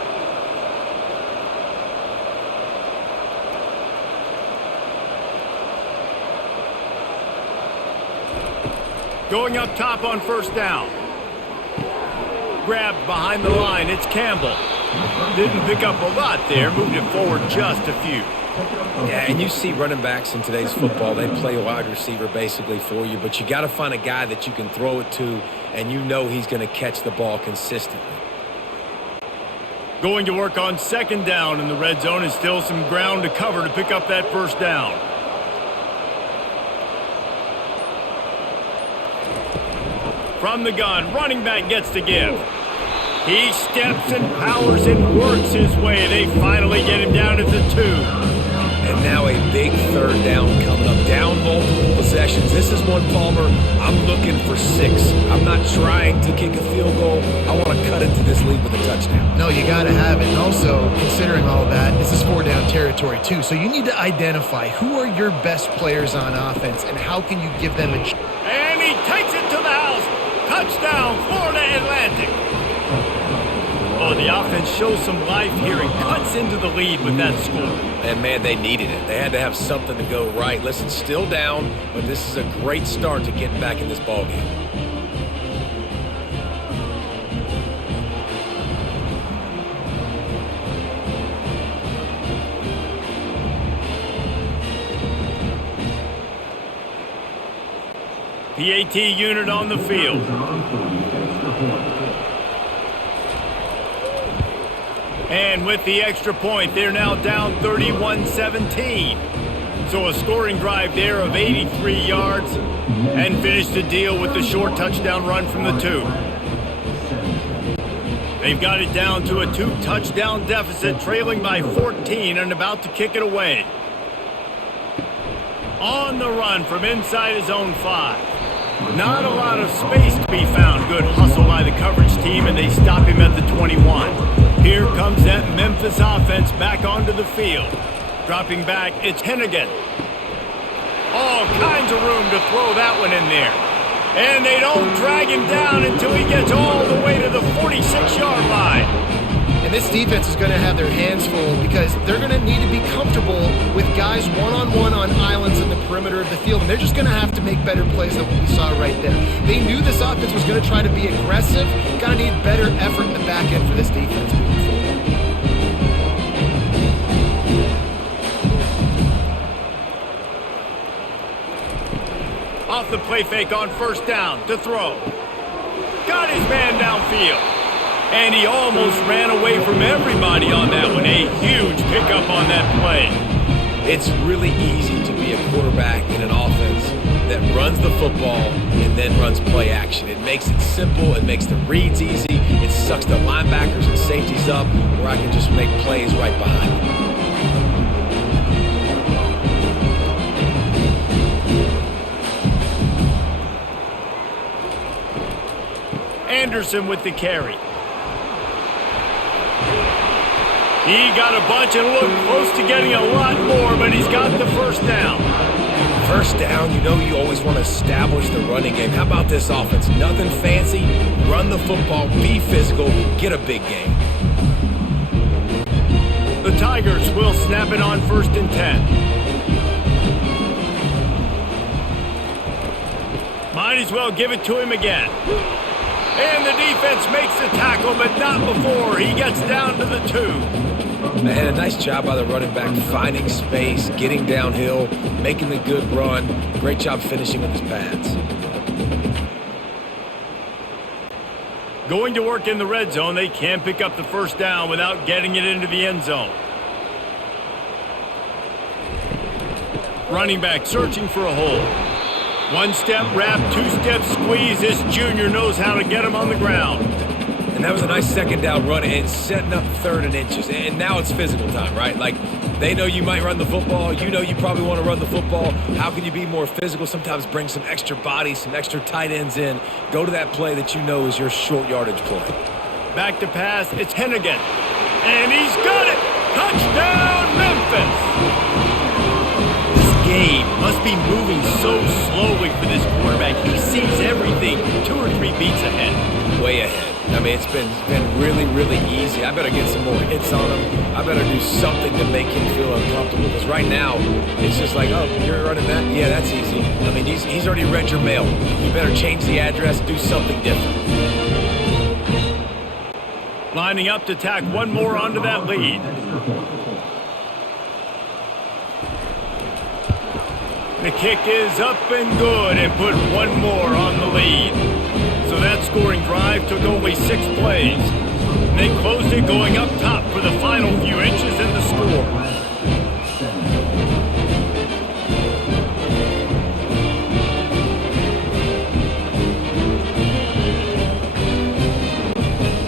Going up top on first down. Grabbed behind the line, it's Campbell. Didn't pick up a lot there, moved it forward just a few. Yeah, and you see running backs in today's football, they play wide receiver basically for you, but you got to find a guy that you can throw it to, and you know he's going to catch the ball consistently. Going to work on second down in the red zone, and still some ground to cover to pick up that first down. From the gun, running back gets to give. He steps and powers and works his way. They finally get him down at the 2. And now a big third down coming up. Down multiple possessions. This is one, Palmer, I'm looking for 6. I'm not trying to kick a field goal. I want to cut into this lead with a touchdown. No, you got to have it. And also, considering all that, this is 4-down territory too. So you need to identify who are your best players on offense and how can you give them a chance. And he takes it to the house. Touchdown, Florida Atlantic. Oh, the offense shows some life here and cuts into the lead with that score. And, man, they needed it. They had to have something to go right. Listen, still down, but this is a great start to getting back in this ballgame. PAT unit on the field. And with the extra point, they're now down 31-17. So a scoring drive there of 83 yards and finished the deal with the short touchdown run from the 2. They've got it down to a 2-touchdown deficit, trailing by 14 and about to kick it away. On the run from inside his own 5. Not a lot of space to be found. Good hustle by the coverage team, and they stop him at the 21. Here comes that Memphis offense back onto the field. Dropping back, it's Hennigan. All kinds of room to throw that one in there. And they don't drag him down until he gets all the way to the 46-yard line. And this defense is going to have their hands full because they're going to need to be comfortable with guys one-on-one on islands in the perimeter of the field. And they're just going to have to make better plays than what we saw right there. They knew this offense was going to try to be aggressive. Got to need better effort in the back end for this defense moving forward. Off the play fake on first down to throw. Got his man downfield. And he almost ran away from everybody on that one. A huge pickup on that play. It's really easy to be a quarterback in an offense that runs the football and then runs play action. It makes it simple. It makes the reads easy. It sucks the linebackers and safeties up where I can just make plays right behind them. Anderson with the carry. He got a bunch and looked close to getting a lot more, but he's got the first down. First down, you know you always want to establish the running game. How about this offense? Nothing fancy. Run the football, be physical, get a big gain. The Tigers will snap it on 1st and 10. Might as well give it to him again. And the defense makes the tackle, but not before he gets down to the 2. Man, a nice job by the running back, finding space, getting downhill, making the good run. Great job finishing with his pads. Going to work in the red zone, they can't pick up the first down without getting it into the end zone. Running back searching for a hole. 1-step wrap, 2-step squeeze. This junior knows how to get him on the ground. And that was a nice second down run and setting up 3rd and inches. And now it's physical time, right? Like, they know you might run the football. You know you probably want to run the football. How can you be more physical? Sometimes bring some extra bodies, some extra tight ends in. Go to that play that you know is your short yardage play. Back to pass, it's Hennigan. And he's got it! Touchdown, Memphis! This game must be moving so slowly for this quarterback. He sees everything 2 or 3 beats ahead. Way ahead. I mean, it's been really, really easy. I better get some more hits on him. I better do something to make him feel uncomfortable. Because right now, it's just like, oh, you're running that? Yeah, that's easy. I mean, he's already read your mail. You better change the address, do something different. Lining up to tack one more onto that lead. The kick is up and good and put one more on the lead. So that scoring drive took only 6 plays. And they closed it going up top for the final few inches in the score.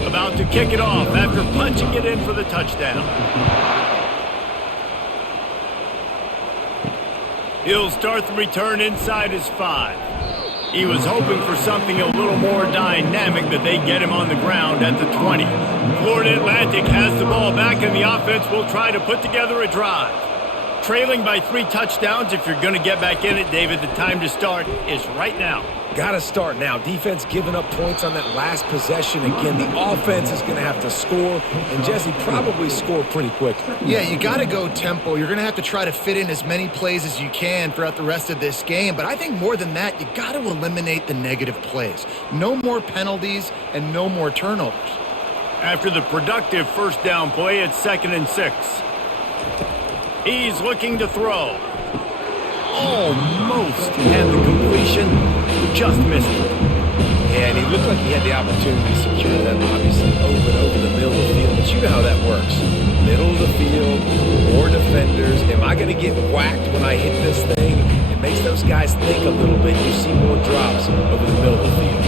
About to kick it off after punching it in for the touchdown. He'll start the return inside his 5. He was hoping for something a little more dynamic, but they get him on the ground at the 20. Florida Atlantic has the ball back, and the offense will try to put together a drive. Trailing by 3 touchdowns, if you're going to get back in it, David, the time to start is right now. Got to start now. Defense giving up points on that last possession. Again, the offense is going to have to score, and Jesse probably score pretty quick. Yeah, you got to go tempo. You're going to have to try to fit in as many plays as you can throughout the rest of this game. But I think more than that, you got to eliminate the negative plays. No more penalties and no more turnovers. After the productive first down play, it's 2nd and 6. He's looking to throw. Almost had the completion, just missed it. Yeah, and he looked like he had the opportunity to secure that, obviously, over the middle of the field. But you know how that works. Middle of the field, more defenders. Am I going to get whacked when I hit this thing? It makes those guys think a little bit. You see more drops over the middle of the field.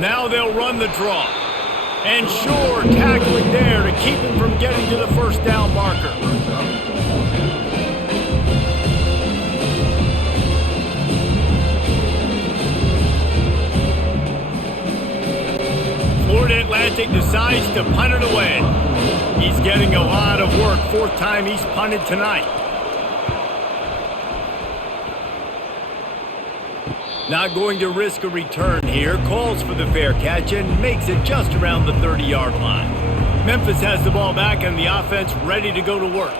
Now they'll run the draw. And sure, tackling there to keep him from getting to the first down marker. Florida Atlantic decides to punt it away. He's getting a lot of work. 4th time he's punted tonight. Not going to risk a return here. Calls for the fair catch and makes it just around the 30-yard line. Memphis has the ball back and the offense ready to go to work.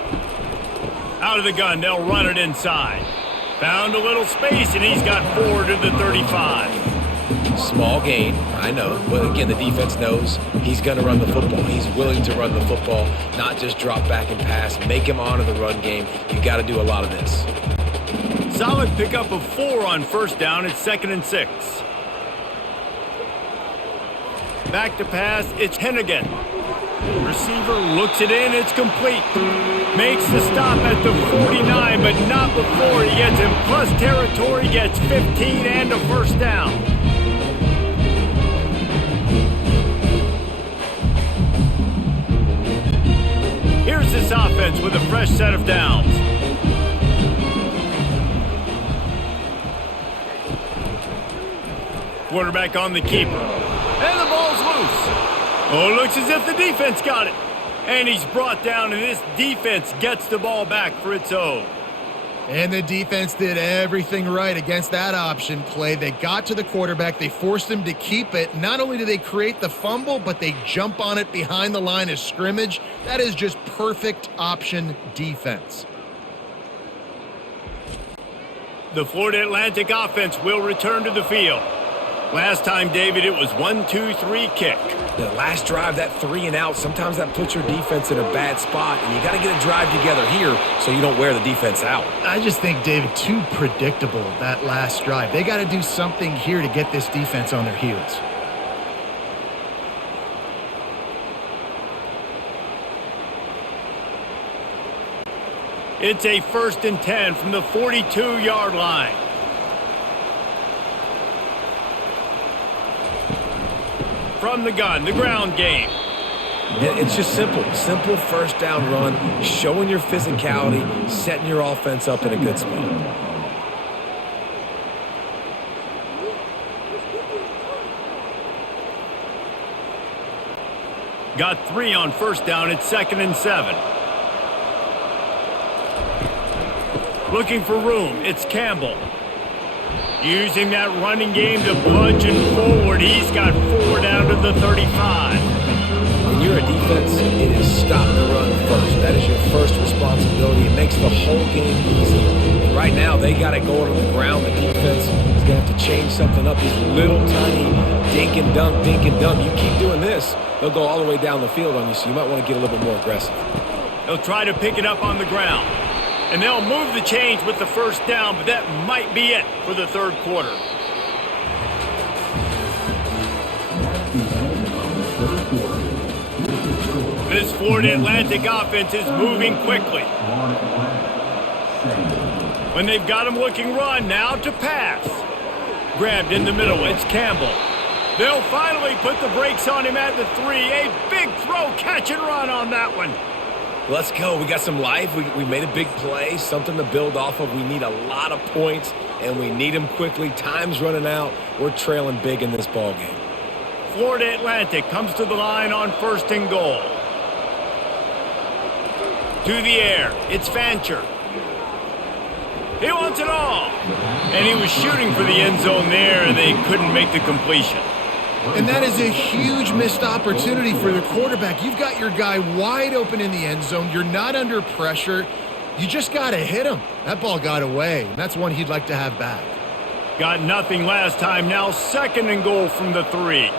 Out of the gun, they'll run it inside. Found a little space and he's got 4 to the 35. Small gain, I know. But again, the defense knows he's going to run the football. He's willing to run the football, not just drop back and pass. Make him honor the run game. You got to do a lot of this. Solid pickup of 4 on first down. It's 2nd and 6. Back to pass. It's Hennigan. Receiver looks it in. It's complete. Makes the stop at the 49, but not before he gets in plus territory. Gets 15 and a first down. Here's this offense with a fresh set of downs. Quarterback on the keeper. And the ball's loose. Oh, looks as if the defense got it. And he's brought down, and this defense gets the ball back for its own. And the defense did everything right against that option play. They got to the quarterback. They forced him to keep it. Not only do they create the fumble, but they jump on it behind the line of scrimmage. That is just perfect option defense. The Florida Atlantic offense will return to the field. Last time, David, it was 1-2-3 kick. The last drive, that 3 and out, sometimes that puts your defense in a bad spot, and you got to get a drive together here so you don't wear the defense out. I just think, David, too predictable, that last drive. They got to do something here to get this defense on their heels. It's a 1st and 10 from the 42-yard line. From the gun, the ground game. It's just simple. Simple first down run, showing your physicality, setting your offense up in a good spot. Got 3 on first down at 2nd and 7. Looking for room, it's Campbell. Using that running game to bludgeon forward. He's got 4 down to the 35. When you're a defense, it is stop the run first. That is your first responsibility. It makes the whole game easy. And right now, they got it going on the ground. The defense is going to have to change something up. These little tiny dink and dunk, dink and dunk. You keep doing this, they'll go all the way down the field on you, so you might want to get a little bit more aggressive. They'll try to pick it up on the ground. And they'll move the chains with the first down, but that might be it for the third quarter. This Florida Atlantic offense is moving quickly. When they've got him looking run, now to pass. Grabbed in the middle, it's Campbell. They'll finally put the brakes on him at the 3. A big throw, catch and run on that one. Let's go. We got some life. We made a big play, something to build off of. We need a lot of points, and we need them quickly. Time's running out. We're trailing big in this ball game. Florida Atlantic comes to the line on 1st and goal. To the air, it's Fancher. He wants it all. And he was shooting for the end zone there, and they couldn't make the completion. And that is a huge missed opportunity for the quarterback. You've got your guy wide open in the end zone. You're not under pressure. You just got to hit him. That ball got away, and that's one he'd like to have back. Got nothing last time. Now 2nd and goal from the 3.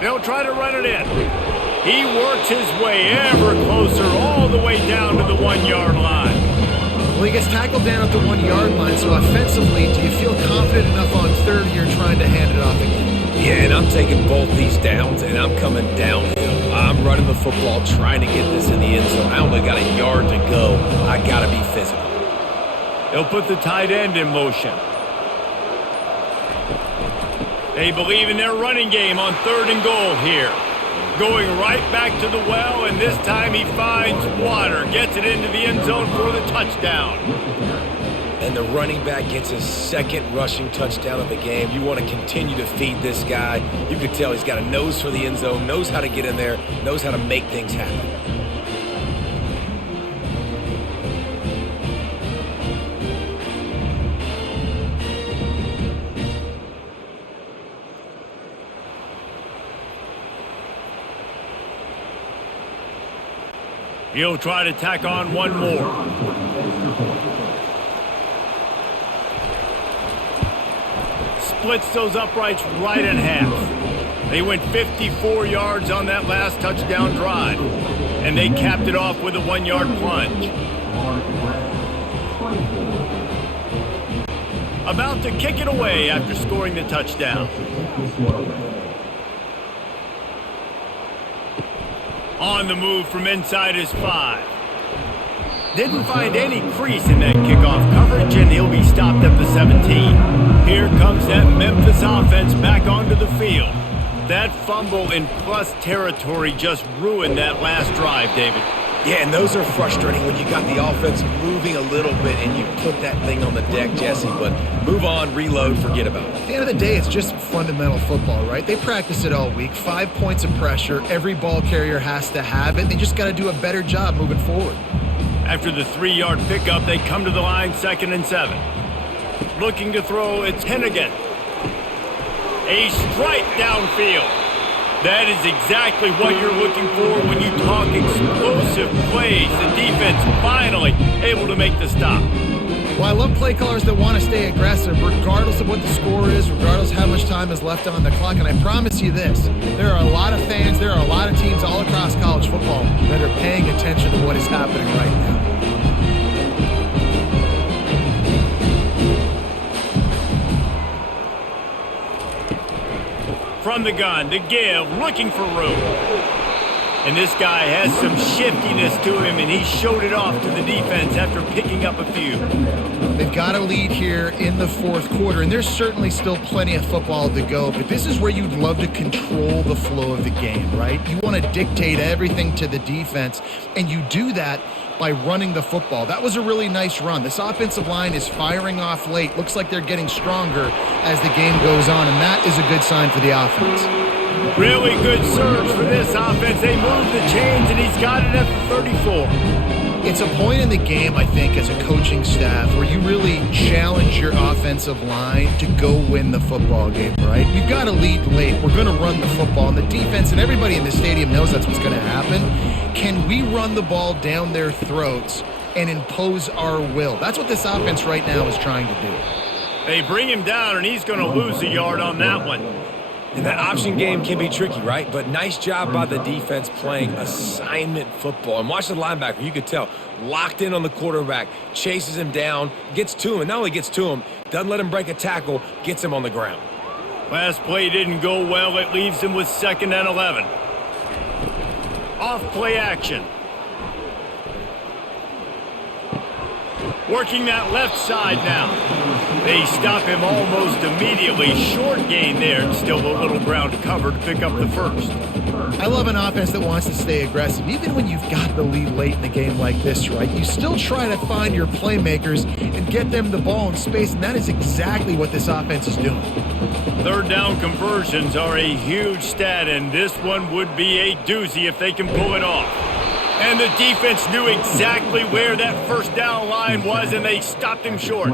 They'll try to run it in. He works his way ever closer all the way down to the 1-yard line. Well, he gets tackled down at the 1-yard line, so offensively, do you feel confident enough on 3rd you're trying to hand it off again? Yeah, and I'm taking both these downs, and I'm coming downhill. I'm running the football, trying to get this in the end zone. I only got a yard to go. I got to be physical. They'll put the tight end in motion. They believe in their running game on 3rd and goal here. Going right back to the well, and this time he finds water. Gets it into the end zone for the touchdown. And the running back gets his 2nd rushing touchdown of the game. You want to continue to feed this guy. You can tell he's got a nose for the end zone, knows how to get in there, knows how to make things happen. He'll try to tack on one more. Splits those uprights right in half. They went 54 yards on that last touchdown drive, and they capped it off with a 1-yard plunge. About to kick it away after scoring the touchdown. On the move from inside his 5. Didn't find any crease in that kickoff coverage, and he'll be stopped at the 17. Here comes that Memphis offense back onto the field. That fumble in plus territory just ruined that last drive, David. Yeah, and those are frustrating when you got the offense moving a little bit and you put that thing on the deck, Jesse. But move on, reload, forget about it. At the end of the day, it's just fundamental football, right? They practice it all week. 5 points of pressure. Every ball carrier has to have it. They just got to do a better job moving forward. After the 3-yard pickup, they come to the line 2nd and 7. Looking to throw, it's Hennigan. A strike downfield. That is exactly what you're looking for when you talk explosive plays. The defense finally able to make the stop. Well, I love play callers that want to stay aggressive regardless of what the score is, regardless of how much time is left on the clock. And I promise you this, there are a lot of fans, there are a lot of teams all across college football that are paying attention to what is happening right now. From the gun, to give, looking for room. And this guy has some shiftiness to him, and he showed it off to the defense after picking up a few. They've got a lead here in the 4th quarter, and there's certainly still plenty of football to go, but this is where you'd love to control the flow of the game, right? You want to dictate everything to the defense, and you do that by running the football. That was a really nice run. This offensive line is firing off late. Looks like they're getting stronger as the game goes on, and that is a good sign for the offense. Really good serves for this offense. They move the chains, and he's got it at the 34. It's a point in the game, I think, as a coaching staff where you really challenge your offensive line to go win the football game, right? We've got to lead late. We're going to run the football, and the defense and everybody in the stadium knows that's what's going to happen. Can we run the ball down their throats and impose our will? That's what this offense right now is trying to do. They bring him down, and he's going to lose a yard on that one. And that option game can be tricky, right? But nice job by the defense playing assignment football. And watch the linebacker. You could tell. Locked in on the quarterback. Chases him down. Gets to him. And not only gets to him, doesn't let him break a tackle. Gets him on the ground. Last play didn't go well. It leaves him with 2nd and 11. Off play action. Working that left side now. They stop him almost immediately. Short gain there. Still a little ground to cover to pick up the first. I love an offense that wants to stay aggressive. Even when you've got the lead late in the game like this, right? You still try to find your playmakers and get them the ball in space, and that is exactly what this offense is doing. 3rd down conversions are a huge stat, and this one would be a doozy if they can pull it off. And the defense knew exactly where that 1st down line was, and they stopped him short.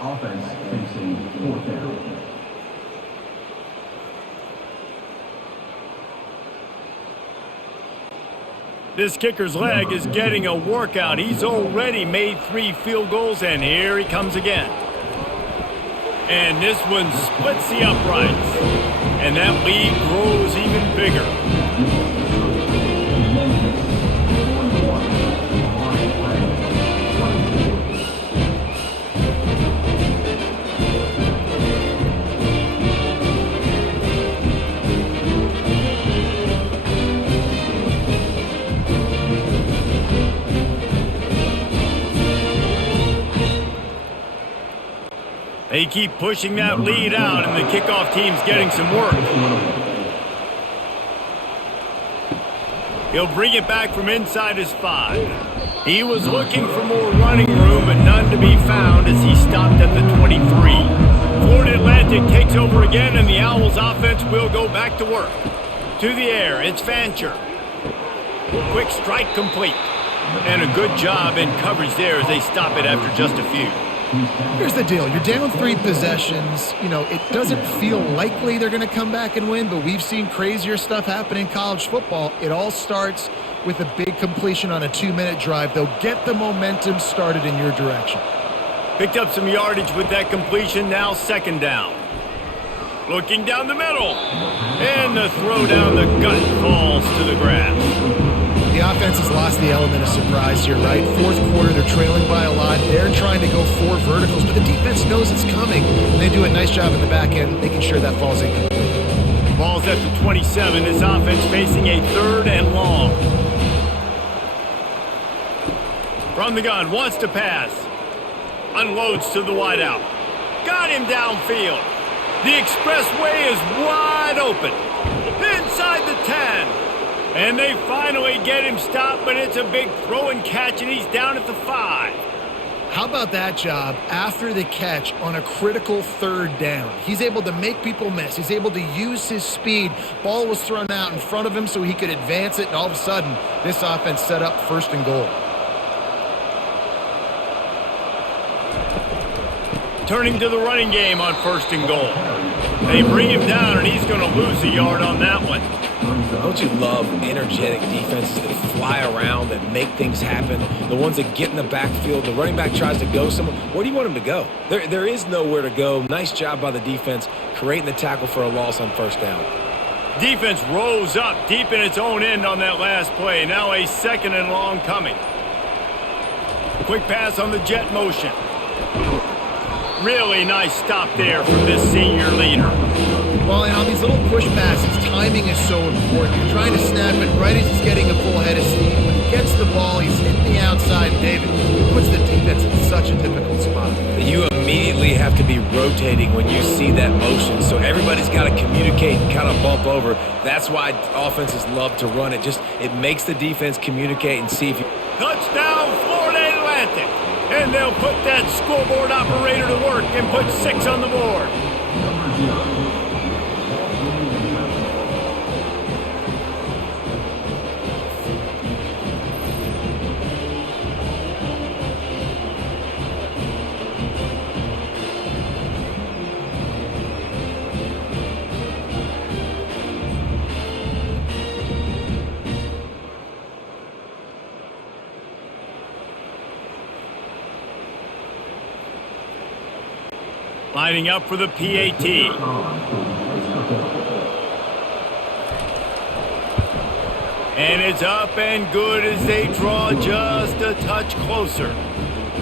Offense facing 4th down. This kicker's leg is getting a workout. He's already made 3 field goals, and here he comes again. And this one splits the uprights. And that lead grows even bigger. They keep pushing that lead out, and the kickoff team's getting some work. He'll bring it back from inside his 5. He was looking for more running room, but none to be found as he stopped at the 23. Florida Atlantic takes over again, and the Owls offense will go back to work. To the air, it's Fancher. Quick strike complete. And a good job in coverage there as they stop it after just a few. Here's the deal. You're down 3 possessions. You know, it doesn't feel likely they're going to come back and win, but we've seen crazier stuff happen in college football. It all starts with a big completion on a 2-minute drive. They'll get the momentum started in your direction. Picked up some yardage with that completion, now 2nd down. Looking down the middle. And the throw down the gut falls to the grass. The offense has lost the element of surprise here, right? 4th quarter, they're trailing by a lot. They're trying to go 4 verticals, but the defense knows it's coming. And they do a nice job in the back end making sure that falls incomplete. Ball's at the 27. This offense facing a 3rd and long. From the gun, wants to pass. Unloads to the wideout. Got him downfield. The expressway is wide open. Inside the 10. And they finally get him stopped, but it's a big throw and catch, and he's down at the 5. How about that job after the catch on a critical 3rd down? He's able to make people miss. He's able to use his speed. Ball was thrown out in front of him so he could advance it, and all of a sudden, this offense set up 1st and goal. Turning to the running game on 1st and goal. They bring him down, and he's going to lose a yard on that one. Don't you love energetic defenses that fly around, that make things happen? The ones that get in the backfield, the running back tries to go somewhere. Where do you want him to go? There is nowhere to go. Nice job by the defense creating the tackle for a loss on 1st down. Defense rose up deep in its own end on that last play. Now a 2nd and long coming. Quick pass on the jet motion. Really nice stop there from this senior leader. Well, and on these little push passes, timing is so important. You're trying to snap it right as he's getting a full head of steam. When he gets the ball, he's hitting the outside. David, it puts the defense in such a difficult spot. You immediately have to be rotating when you see that motion, so everybody's got to communicate and kind of bump over. That's why offenses love to run it. It makes the defense communicate and see if you... The Touchdown, Florida Atlantic. And they'll put that scoreboard operator to work and put 6 on the board. Lining up for the PAT. And it's up and good as they draw just a touch closer.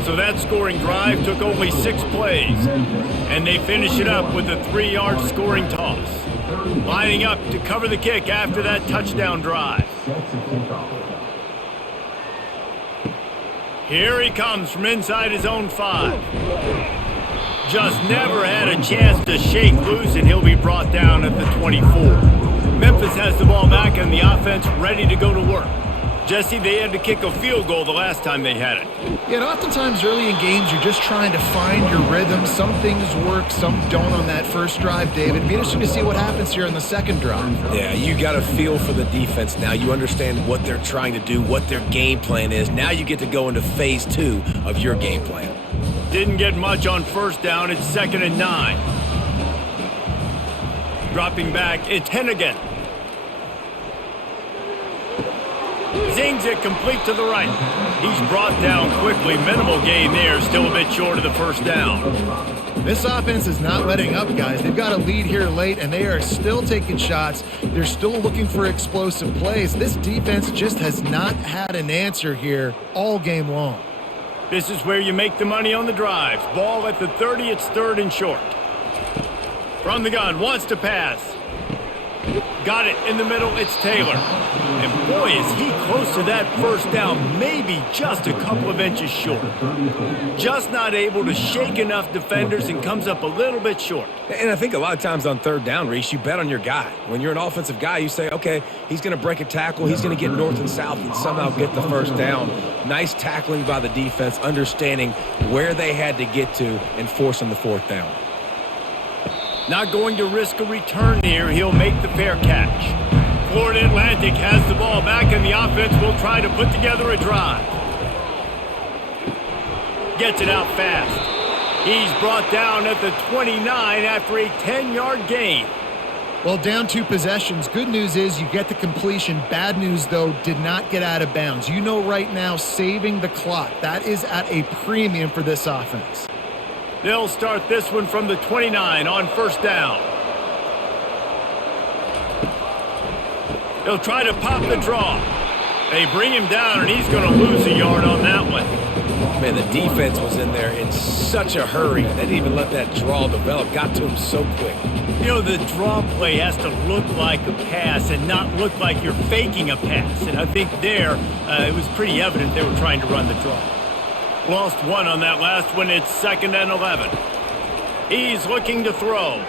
So that scoring drive took only 6 plays. And they finish it up with a 3-yard scoring toss. Lining up to cover the kick after that touchdown drive. Here he comes from inside his own 5. Just never had a chance to shake loose, and he'll be brought down at the 24. Memphis has the ball back and the offense ready to go to work. Jesse, they had to kick a field goal the last time they had it. Yeah, and oftentimes early in games, you're just trying to find your rhythm. Some things work, some don't on that first drive, David. It'd be interesting to see what happens here on the second drive. Yeah, you got a feel for the defense now. You understand what they're trying to do, what their game plan is. Now you get to go into phase 2 of your game plan. Didn't get much on first down. It's 2nd and 9. Dropping back, it's Hennigan. Zings it complete to the right. He's brought down quickly. Minimal gain there. Still a bit short of the first down. This offense is not letting up, guys. They've got a lead here late, and they are still taking shots. They're still looking for explosive plays. This defense just has not had an answer here all game long. This is where you make the money on the drives. Ball at the 30, it's 3rd and short. From the gun, wants to pass. Got it in the middle, it's Taylor. And boy, is he close to that first down, maybe just a couple of inches short. Just not able to shake enough defenders and comes up a little bit short. And I think a lot of times on 3rd down, Reese, you bet on your guy. When you're an offensive guy, you say, okay, he's going to break a tackle, he's going to get north and south and somehow get the first down. Nice tackling by the defense, understanding where they had to get to and forcing the 4th down. Not going to risk a return here. He'll make the fair catch. Florida Atlantic has the ball back, and the offense will try to put together a drive. Gets it out fast. He's brought down at the 29 after a 10-yard gain. Well, down 2 possessions. Good news is you get the completion. Bad news, though, did not get out of bounds. You know right now, saving the clock. That is at a premium for this offense. They'll start this one from the 29 on first down. They'll try to pop the draw. They bring him down, and he's going to lose a yard on that one. Man, the defense was in there in such a hurry. They didn't even let that draw develop. Got to him so quick. You know, the draw play has to look like a pass and not look like you're faking a pass. And I think there, it was pretty evident they were trying to run the draw. Lost 1 on that last one. It's 2nd and 11. He's looking to throw.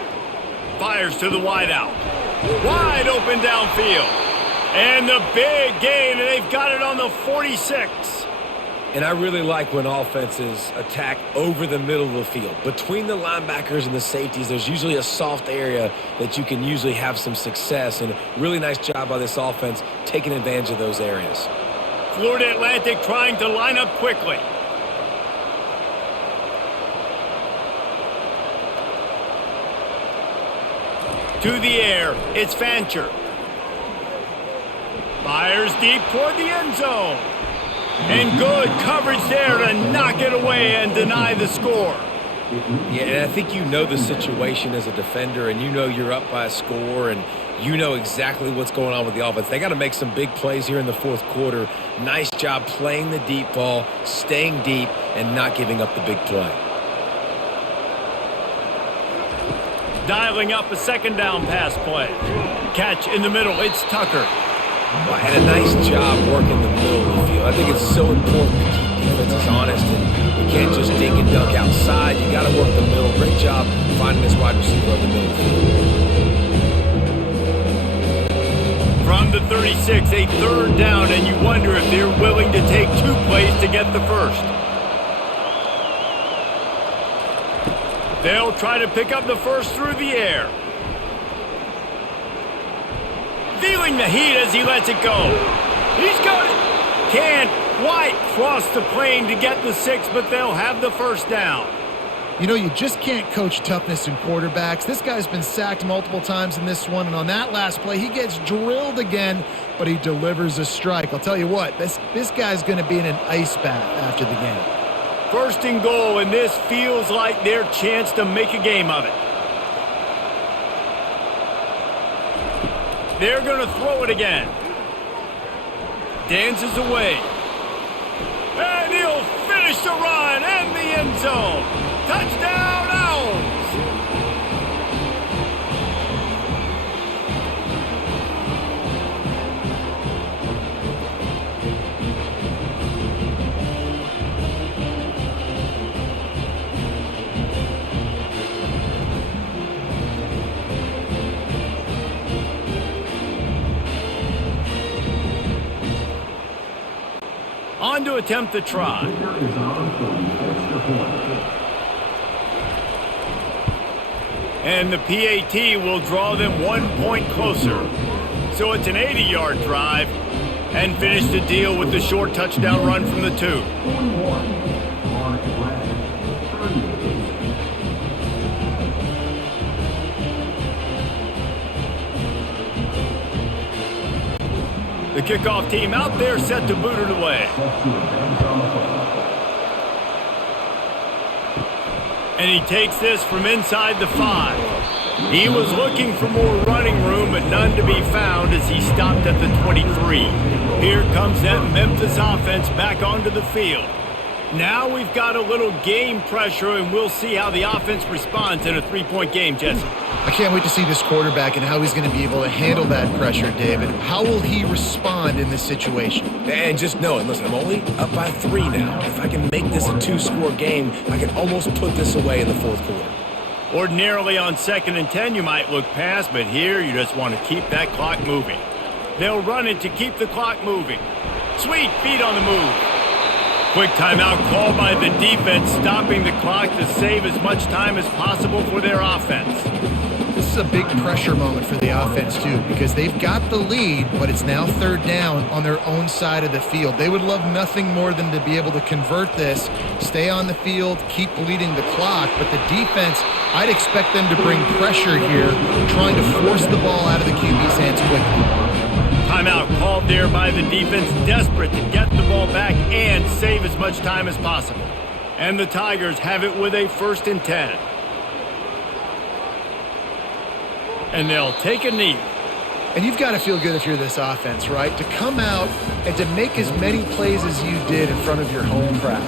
Fires to the wideout. Wide open downfield. And the big gain, and they've got it on the 46. And I really like when offenses attack over the middle of the field. Between the linebackers and the safeties, there's usually a soft area that you can usually have some success. And really nice job by this offense taking advantage of those areas. Florida Atlantic trying to line up quickly. To the air, it's Fancher. Fires deep toward the end zone. And good coverage there to knock it away and deny the score. Yeah, and I think you know the situation as a defender, and you know you're up by a score, and you know exactly what's going on with the offense. They got to make some big plays here in the 4th quarter. Nice job playing the deep ball, staying deep, and not giving up the big play. Dialing up a 2nd down pass play. Catch in the middle, it's Tucker. Well, and a nice job working the middle of the field. I think it's so important to keep defenses honest, and you can't just dink and dunk outside. You got to work the middle. Great job finding this wide receiver in the middle of the field. From the 36, a third down, and you wonder if they're willing to take 2 plays to get the first. They'll try to pick up the first through the air. Feeling the heat as he lets it go. He's got it. Can't quite cross the plane to get the 6, but they'll have the first down. You know, you just can't coach toughness in quarterbacks. This guy's been sacked multiple times in this one, and on that last play, he gets drilled again, but he delivers a strike. I'll tell you what, this guy's going to be in an ice bath after the game. First and goal, and this feels like their chance to make a game of it. They're going to throw it again. Dances away. And he'll finish the run in the end zone. Touchdown, Owls! On to attempt the try. And the PAT will draw them 1 point closer. So it's an 80-yard drive and finish the deal with the short touchdown run from the 2. The kickoff team out there set to boot it away. And he takes this from inside the 5. He was looking for more running room, but none to be found as he stopped at the 23. Here comes that Memphis offense back onto the field. Now we've got a little game pressure, and we'll see how the offense responds in a 3-point game, Jesse. I can't wait to see this quarterback and how he's going to be able to handle that pressure, David. How will he respond in this situation? And just know it. Listen, I'm only up by 3 now. If I can make this a 2-score game, I can almost put this away in the 4th quarter. Ordinarily on 2nd and 10, you might look past, but here you just want to keep that clock moving. They'll run it to keep the clock moving. Sweet feet on the move. Quick timeout called by the defense, stopping the clock to save as much time as possible for their offense. This is a big pressure moment for the offense, too, because they've got the lead, but it's now 3rd down on their own side of the field. They would love nothing more than to be able to convert this, stay on the field, keep bleeding the clock, but the defense, I'd expect them to bring pressure here, trying to force the ball out of the QB's hands quickly. Timeout called there by the defense, desperate to get the ball back and save as much time as possible. And the Tigers have it with a 1st and 10. And they'll take a knee. And you've got to feel good if you're this offense, right? To come out and to make as many plays as you did in front of your home crowd.